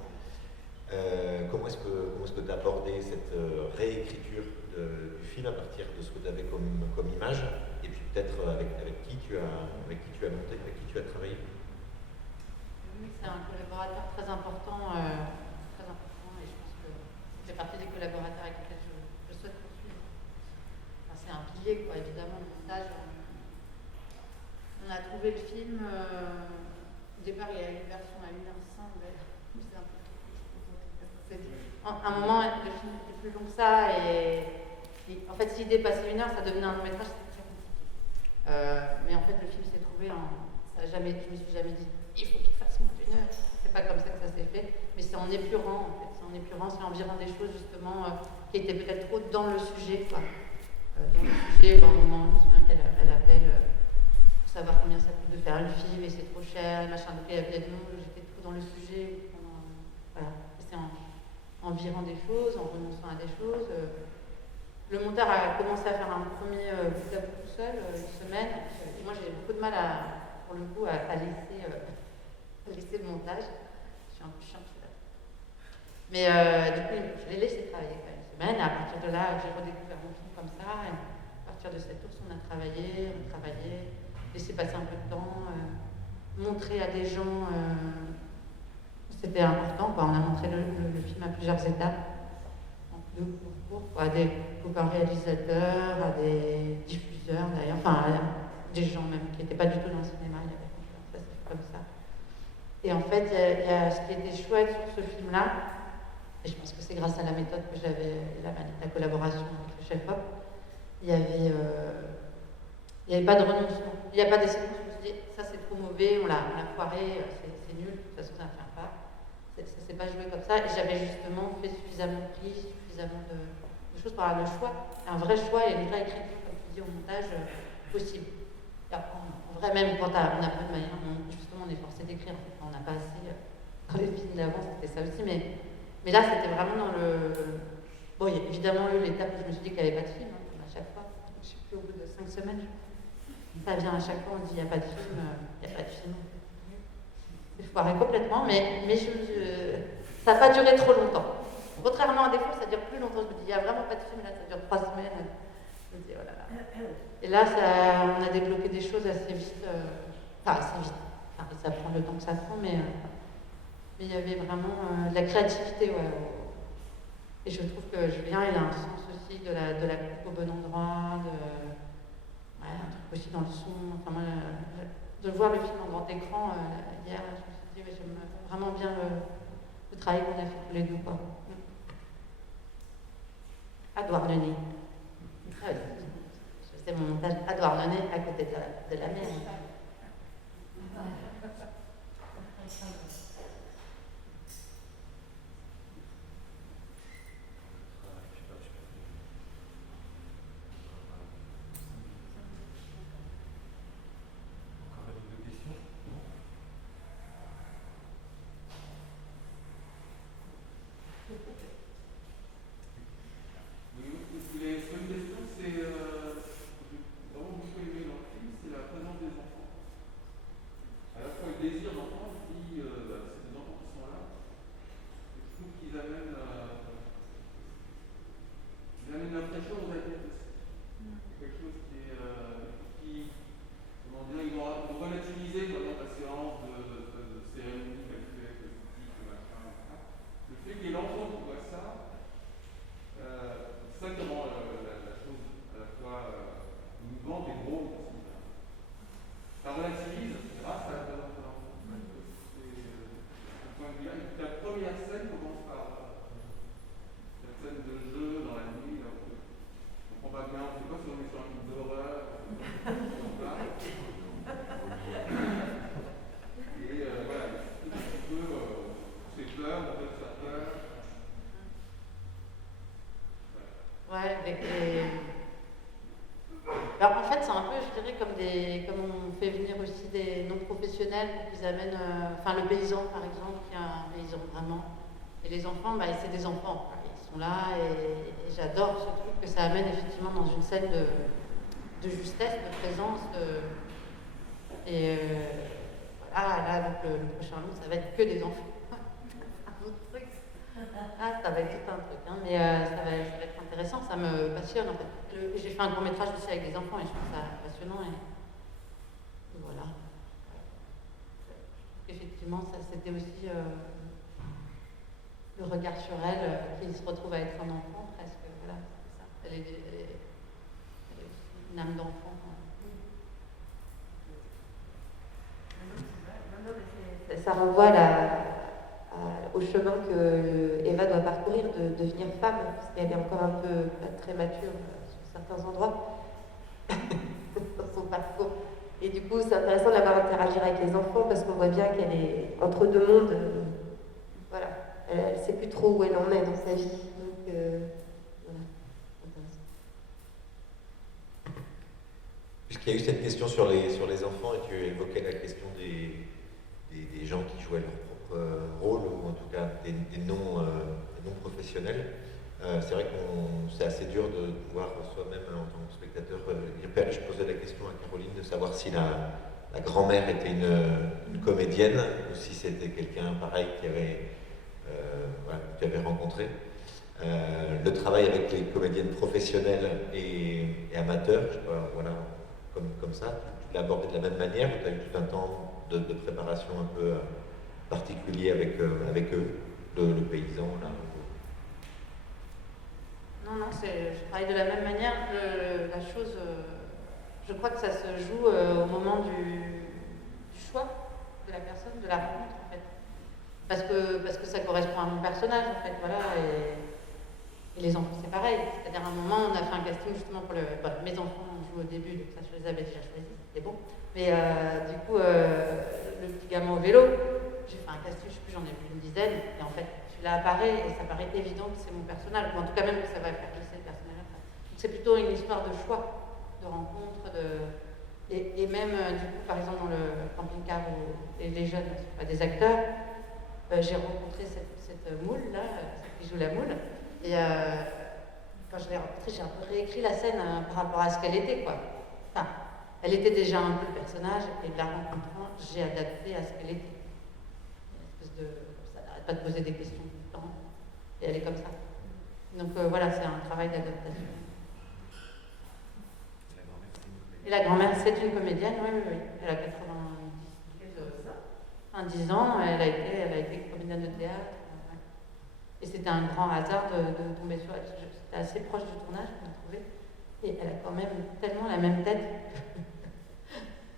Comment est-ce que tu as abordé cette réécriture du film à partir de ce que tu avais comme image, et puis peut-être avec qui tu as monté, avec qui tu as travaillé? Oui, c'est un collaborateur très important, et je pense que ça fait partie des collaborateurs avec lesquels je souhaite poursuivre. Enfin, c'est un pilier, quoi, évidemment, le montage. On a trouvé le film, au départ il y a une version à 1h05, mais c'est un peu... À un moment, le film était plus long que ça, et en fait, s'il dépassait 1 heure, ça devenait un long métrage, c'était très compliqué. Mais en fait, le film s'est trouvé je me suis jamais dit, il faut qu'il fasse moins d'1 heure. C'est pas comme ça que ça s'est fait, mais c'est en épurant, en fait. C'est en virant des choses, justement, qui étaient peut-être trop dans le sujet, quoi. Dans le sujet, où à un moment, je me souviens qu'elle appelle pour savoir combien ça coûte de faire une film, et c'est trop cher, et machin. Donc, il y avait des mots, j'étais trop dans le sujet. Voilà. Et c'est en virant des choses, en renonçant à des choses. Le monteur a commencé à faire un premier bout à bout tout seul, une semaine. Et moi, j'ai beaucoup de mal pour le coup, à laisser le montage. Je suis un peu chiante là. Mais du coup, je l'ai laissé travailler une semaine. Et à partir de là, j'ai redécouvert mon film comme ça. Et à partir de cette ours, on a travaillé, laissé passer un peu de temps, montrer à des gens. C'était important, quoi. On a montré le film à plusieurs étapes, en 2 cours, à des copains réalisateurs, à des diffuseurs d'ailleurs, enfin à des gens même qui n'étaient pas du tout dans le cinéma, il y avait ça s'est fait comme ça. Et en fait, il y a ce qui était chouette sur ce film-là, et je pense que c'est grâce à la méthode que j'avais, la collaboration avec le chef-op, il n'y avait pas de renoncement. Il n'y a pas des séquences où je me suis dit, ça c'est trop mauvais, on l'a foiré, c'est nul, de toute façon ça ne tient pas. Ça ne s'est pas joué comme ça, et j'avais justement fait suffisamment de choses par le choix, un vrai choix et une vraie écriture, comme tu dis, au montage possible. En vrai, même quand on a peu de manière, justement, on est forcé d'écrire, on n'a pas assez dans les films d'avant, c'était ça aussi, mais là, c'était vraiment dans le... Bon, il y a évidemment eu l'étape où je me suis dit qu'il n'y avait pas de film, hein, comme à chaque fois, je ne sais plus, au bout de 5 semaines, ça vient à chaque fois, on dit il n'y a pas de film, il n'y a pas de film. Je foirais complètement, mais ça n'a pas duré trop longtemps. Contrairement à des fois, ça dure plus longtemps. Je me dis, il n'y a vraiment pas de film, là, ça dure 3 semaines. Je me dis, oh là là. Et là, on a débloqué des choses assez vite. Enfin, assez vite. Enfin, ça prend le temps que ça prend, mais il y avait vraiment de la créativité. Ouais. Et je trouve que Julien, il a un sens aussi de la coupe au bon endroit, un truc aussi dans le son. Enfin, moi, de voir le film en grand écran hier, je me suis dit, ouais, j'aime vraiment bien le travail qu'on a fait tous les deux. Quoi. À Douarnenez. C'est mon montage à Douarnenez, à côté de la mer. Alors, en fait, c'est un peu, je dirais, comme on fait venir aussi des non-professionnels pour qu'ils amènent, enfin le paysan par exemple, qui est un paysan vraiment, et les enfants, bah, c'est des enfants, quoi. Ils sont là et j'adore ce truc que ça amène effectivement dans une scène de justesse, de présence, et voilà, là donc le prochain long, ça va être que des enfants. Un autre truc. Ah, ça va être tout un truc, hein, mais ça va être intéressant, ça me passionne en fait. J'ai fait un court-métrage aussi avec des enfants et je trouve ça passionnant et voilà. Effectivement, ça c'était aussi le regard sur elle qui se retrouve à être un enfant presque, voilà, c'est ça. Elle est une âme d'enfant. Ça renvoie au chemin que Eva doit parcourir de devenir femme, parce qu'elle est encore un peu pas très mature sur certains endroits dans son parcours. Et du coup, c'est intéressant de la voir interagir avec les enfants parce qu'on voit bien qu'elle est entre deux mondes. Voilà, elle ne sait plus trop où elle en est dans sa vie. Donc, voilà, intéressant. Puisqu'il y a eu cette question sur les enfants et tu évoquais la question des gens qui jouaient leur propre rôle, ou en tout cas des non-professionnels, c'est vrai que c'est assez dur de pouvoir soi-même en tant que spectateur. Je posais la question à Caroline de savoir si la grand-mère était une comédienne ou si c'était quelqu'un pareil voilà, que tu avais rencontré. Le travail avec les comédiennes professionnelles et amateurs, je sais pas, voilà, comme ça, tu l'as abordé de la même manière ou tu as eu tout un temps de préparation un peu particulier avec eux, le paysan là? Non, je travaille de la même manière. La chose, je crois que ça se joue au moment du choix de la personne, de la rencontre en fait. Parce que ça correspond à mon personnage en fait, voilà. Et les enfants c'est pareil. C'est-à-dire à un moment on a fait un casting justement pour mes enfants jouent au début, donc ça je les avais déjà choisis, c'était bon. Mais du coup, le petit gamin au vélo, j'ai fait un casting, je sais plus, j'en ai vu une dizaine, et en fait, celui-là apparaît, et ça paraît évident que c'est mon personnage, ou en tout cas même que ça va faire que c'est le personnage après. Donc c'est plutôt une histoire de choix, de rencontre, et même, du coup, par exemple, dans le camping-car où les jeunes ne sont pas des acteurs, j'ai rencontré cette moule-là, qui joue la moule, et quand je l'ai rencontrée, j'ai un peu réécrit la scène par rapport à ce qu'elle était, quoi. Enfin, elle était déjà un peu le personnage, et de la rencontrant, j'ai adapté à ce qu'elle était. Une espèce de... Ça n'arrête pas de poser des questions tout le temps, et elle est comme ça. Donc voilà, c'est un travail d'adaptation. Et la grand-mère, c'est une comédienne, oui. Elle a 10 ans, elle a été comédienne de théâtre. Et c'était un grand hasard de tomber sur elle. C'était assez proche du tournage qu'on a trouvé. Et elle a quand même tellement la même tête.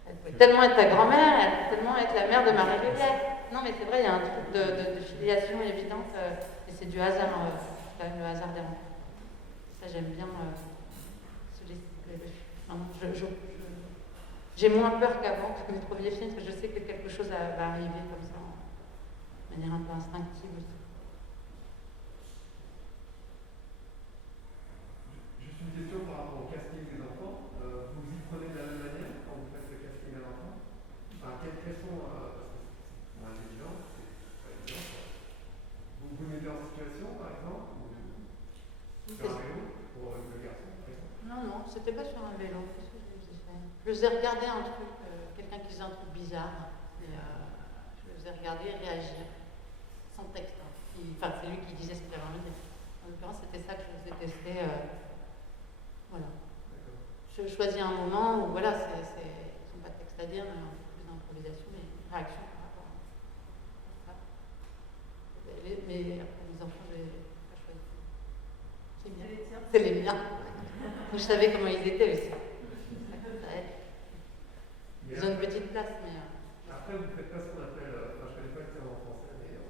Elle pouvait tellement être ta grand-mère, elle pouvait tellement être la mère de Marie Rivière. Non, mais c'est vrai, il y a un truc de filiation évidente. Et c'est du hasard, quand même le hasard des rencontres. Ça, j'aime bien j'ai moins peur qu'avant, que mes premiers films, parce que je sais que quelque chose va arriver comme ça, de manière un peu instinctive aussi. Juste une question par rapport au casting des enfants. Vous y prenez de la même manière quand vous faites le casting d'un enfant? Enfin, quelles sont, parce que c'est moins évident, c'est pas évident. Vous vous mettez en situation, par exemple, ou sur un vélo pour le garçon, par exemple? Non, c'était pas sur un vélo. Qu'est-ce que je les ai fait? Je les ai regardé un truc, quelqu'un qui faisait un truc bizarre, et je les ai regardés réagir, sans texte. Hein. Enfin, c'est lui qui disait ce qu'il avait envie de dire. En l'occurrence, c'était ça que je vous ai testé. Voilà. Je choisis un moment où, voilà, ils n'ont pas de texte à dire, mais un peu plus d'improvisation, mais une réaction par rapport à ça. Mais après, les enfants, je n'ai pas choisi. C'est bien. C'est les miens. Je savais comment ils étaient aussi. Ça aide. Ils ont une petite place, mais... Après, vous ne faites pas ce qu'on appelle, enfin, je ne connais pas le terme en français, mais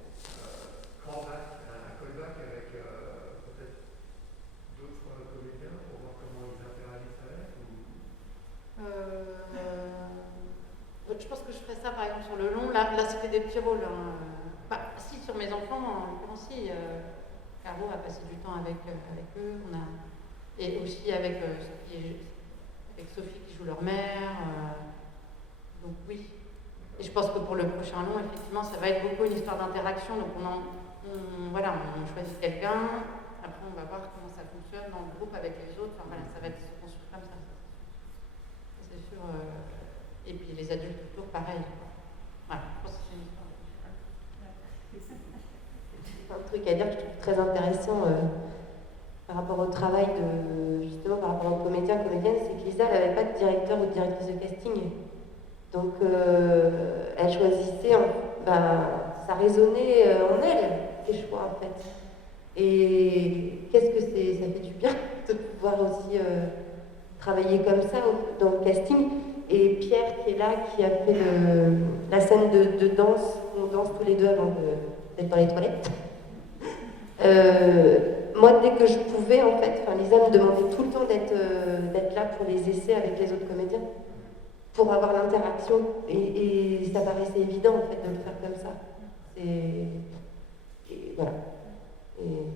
callback, un callback avec peut-être d'autres comédiens pour voir comment ils interagissent avec je pense que je ferais ça, par exemple, sur le long. Là c'était des petits rôles. Hein. Bah, si, sur mes enfants, en l'occurrence, si. Caro a passé du temps avec eux. Et aussi avec, avec Sophie qui joue leur mère. Donc oui. Et je pense que pour le prochain long, effectivement, ça va être beaucoup une histoire d'interaction. Donc voilà, on choisit quelqu'un, après on va voir comment ça fonctionne dans le groupe avec les autres. Enfin voilà, ça va se construire comme ça. C'est sûr. Et puis les adultes toujours pareil. Voilà, je pense que c'est une histoire. Un truc à dire que je trouve très intéressant par rapport au travail justement par rapport aux comédiens, comédiennes, c'est que Lisa, elle n'avait pas de directeur ou de directrice de casting. Donc elle choisissait, ça résonnait en elle, ses choix en fait. Et qu'est-ce que c'est, ça fait du bien de pouvoir aussi travailler comme ça dans le casting. Et Pierre qui est là, qui a fait la scène de danse, on danse tous les deux avant d'être dans les toilettes. Moi, dès que je pouvais, en fait, Lisa me demandait tout le temps d'être là pour les essais avec les autres comédiens, pour avoir l'interaction. Et ça paraissait évident, en fait, de le faire comme ça. Et voilà. Et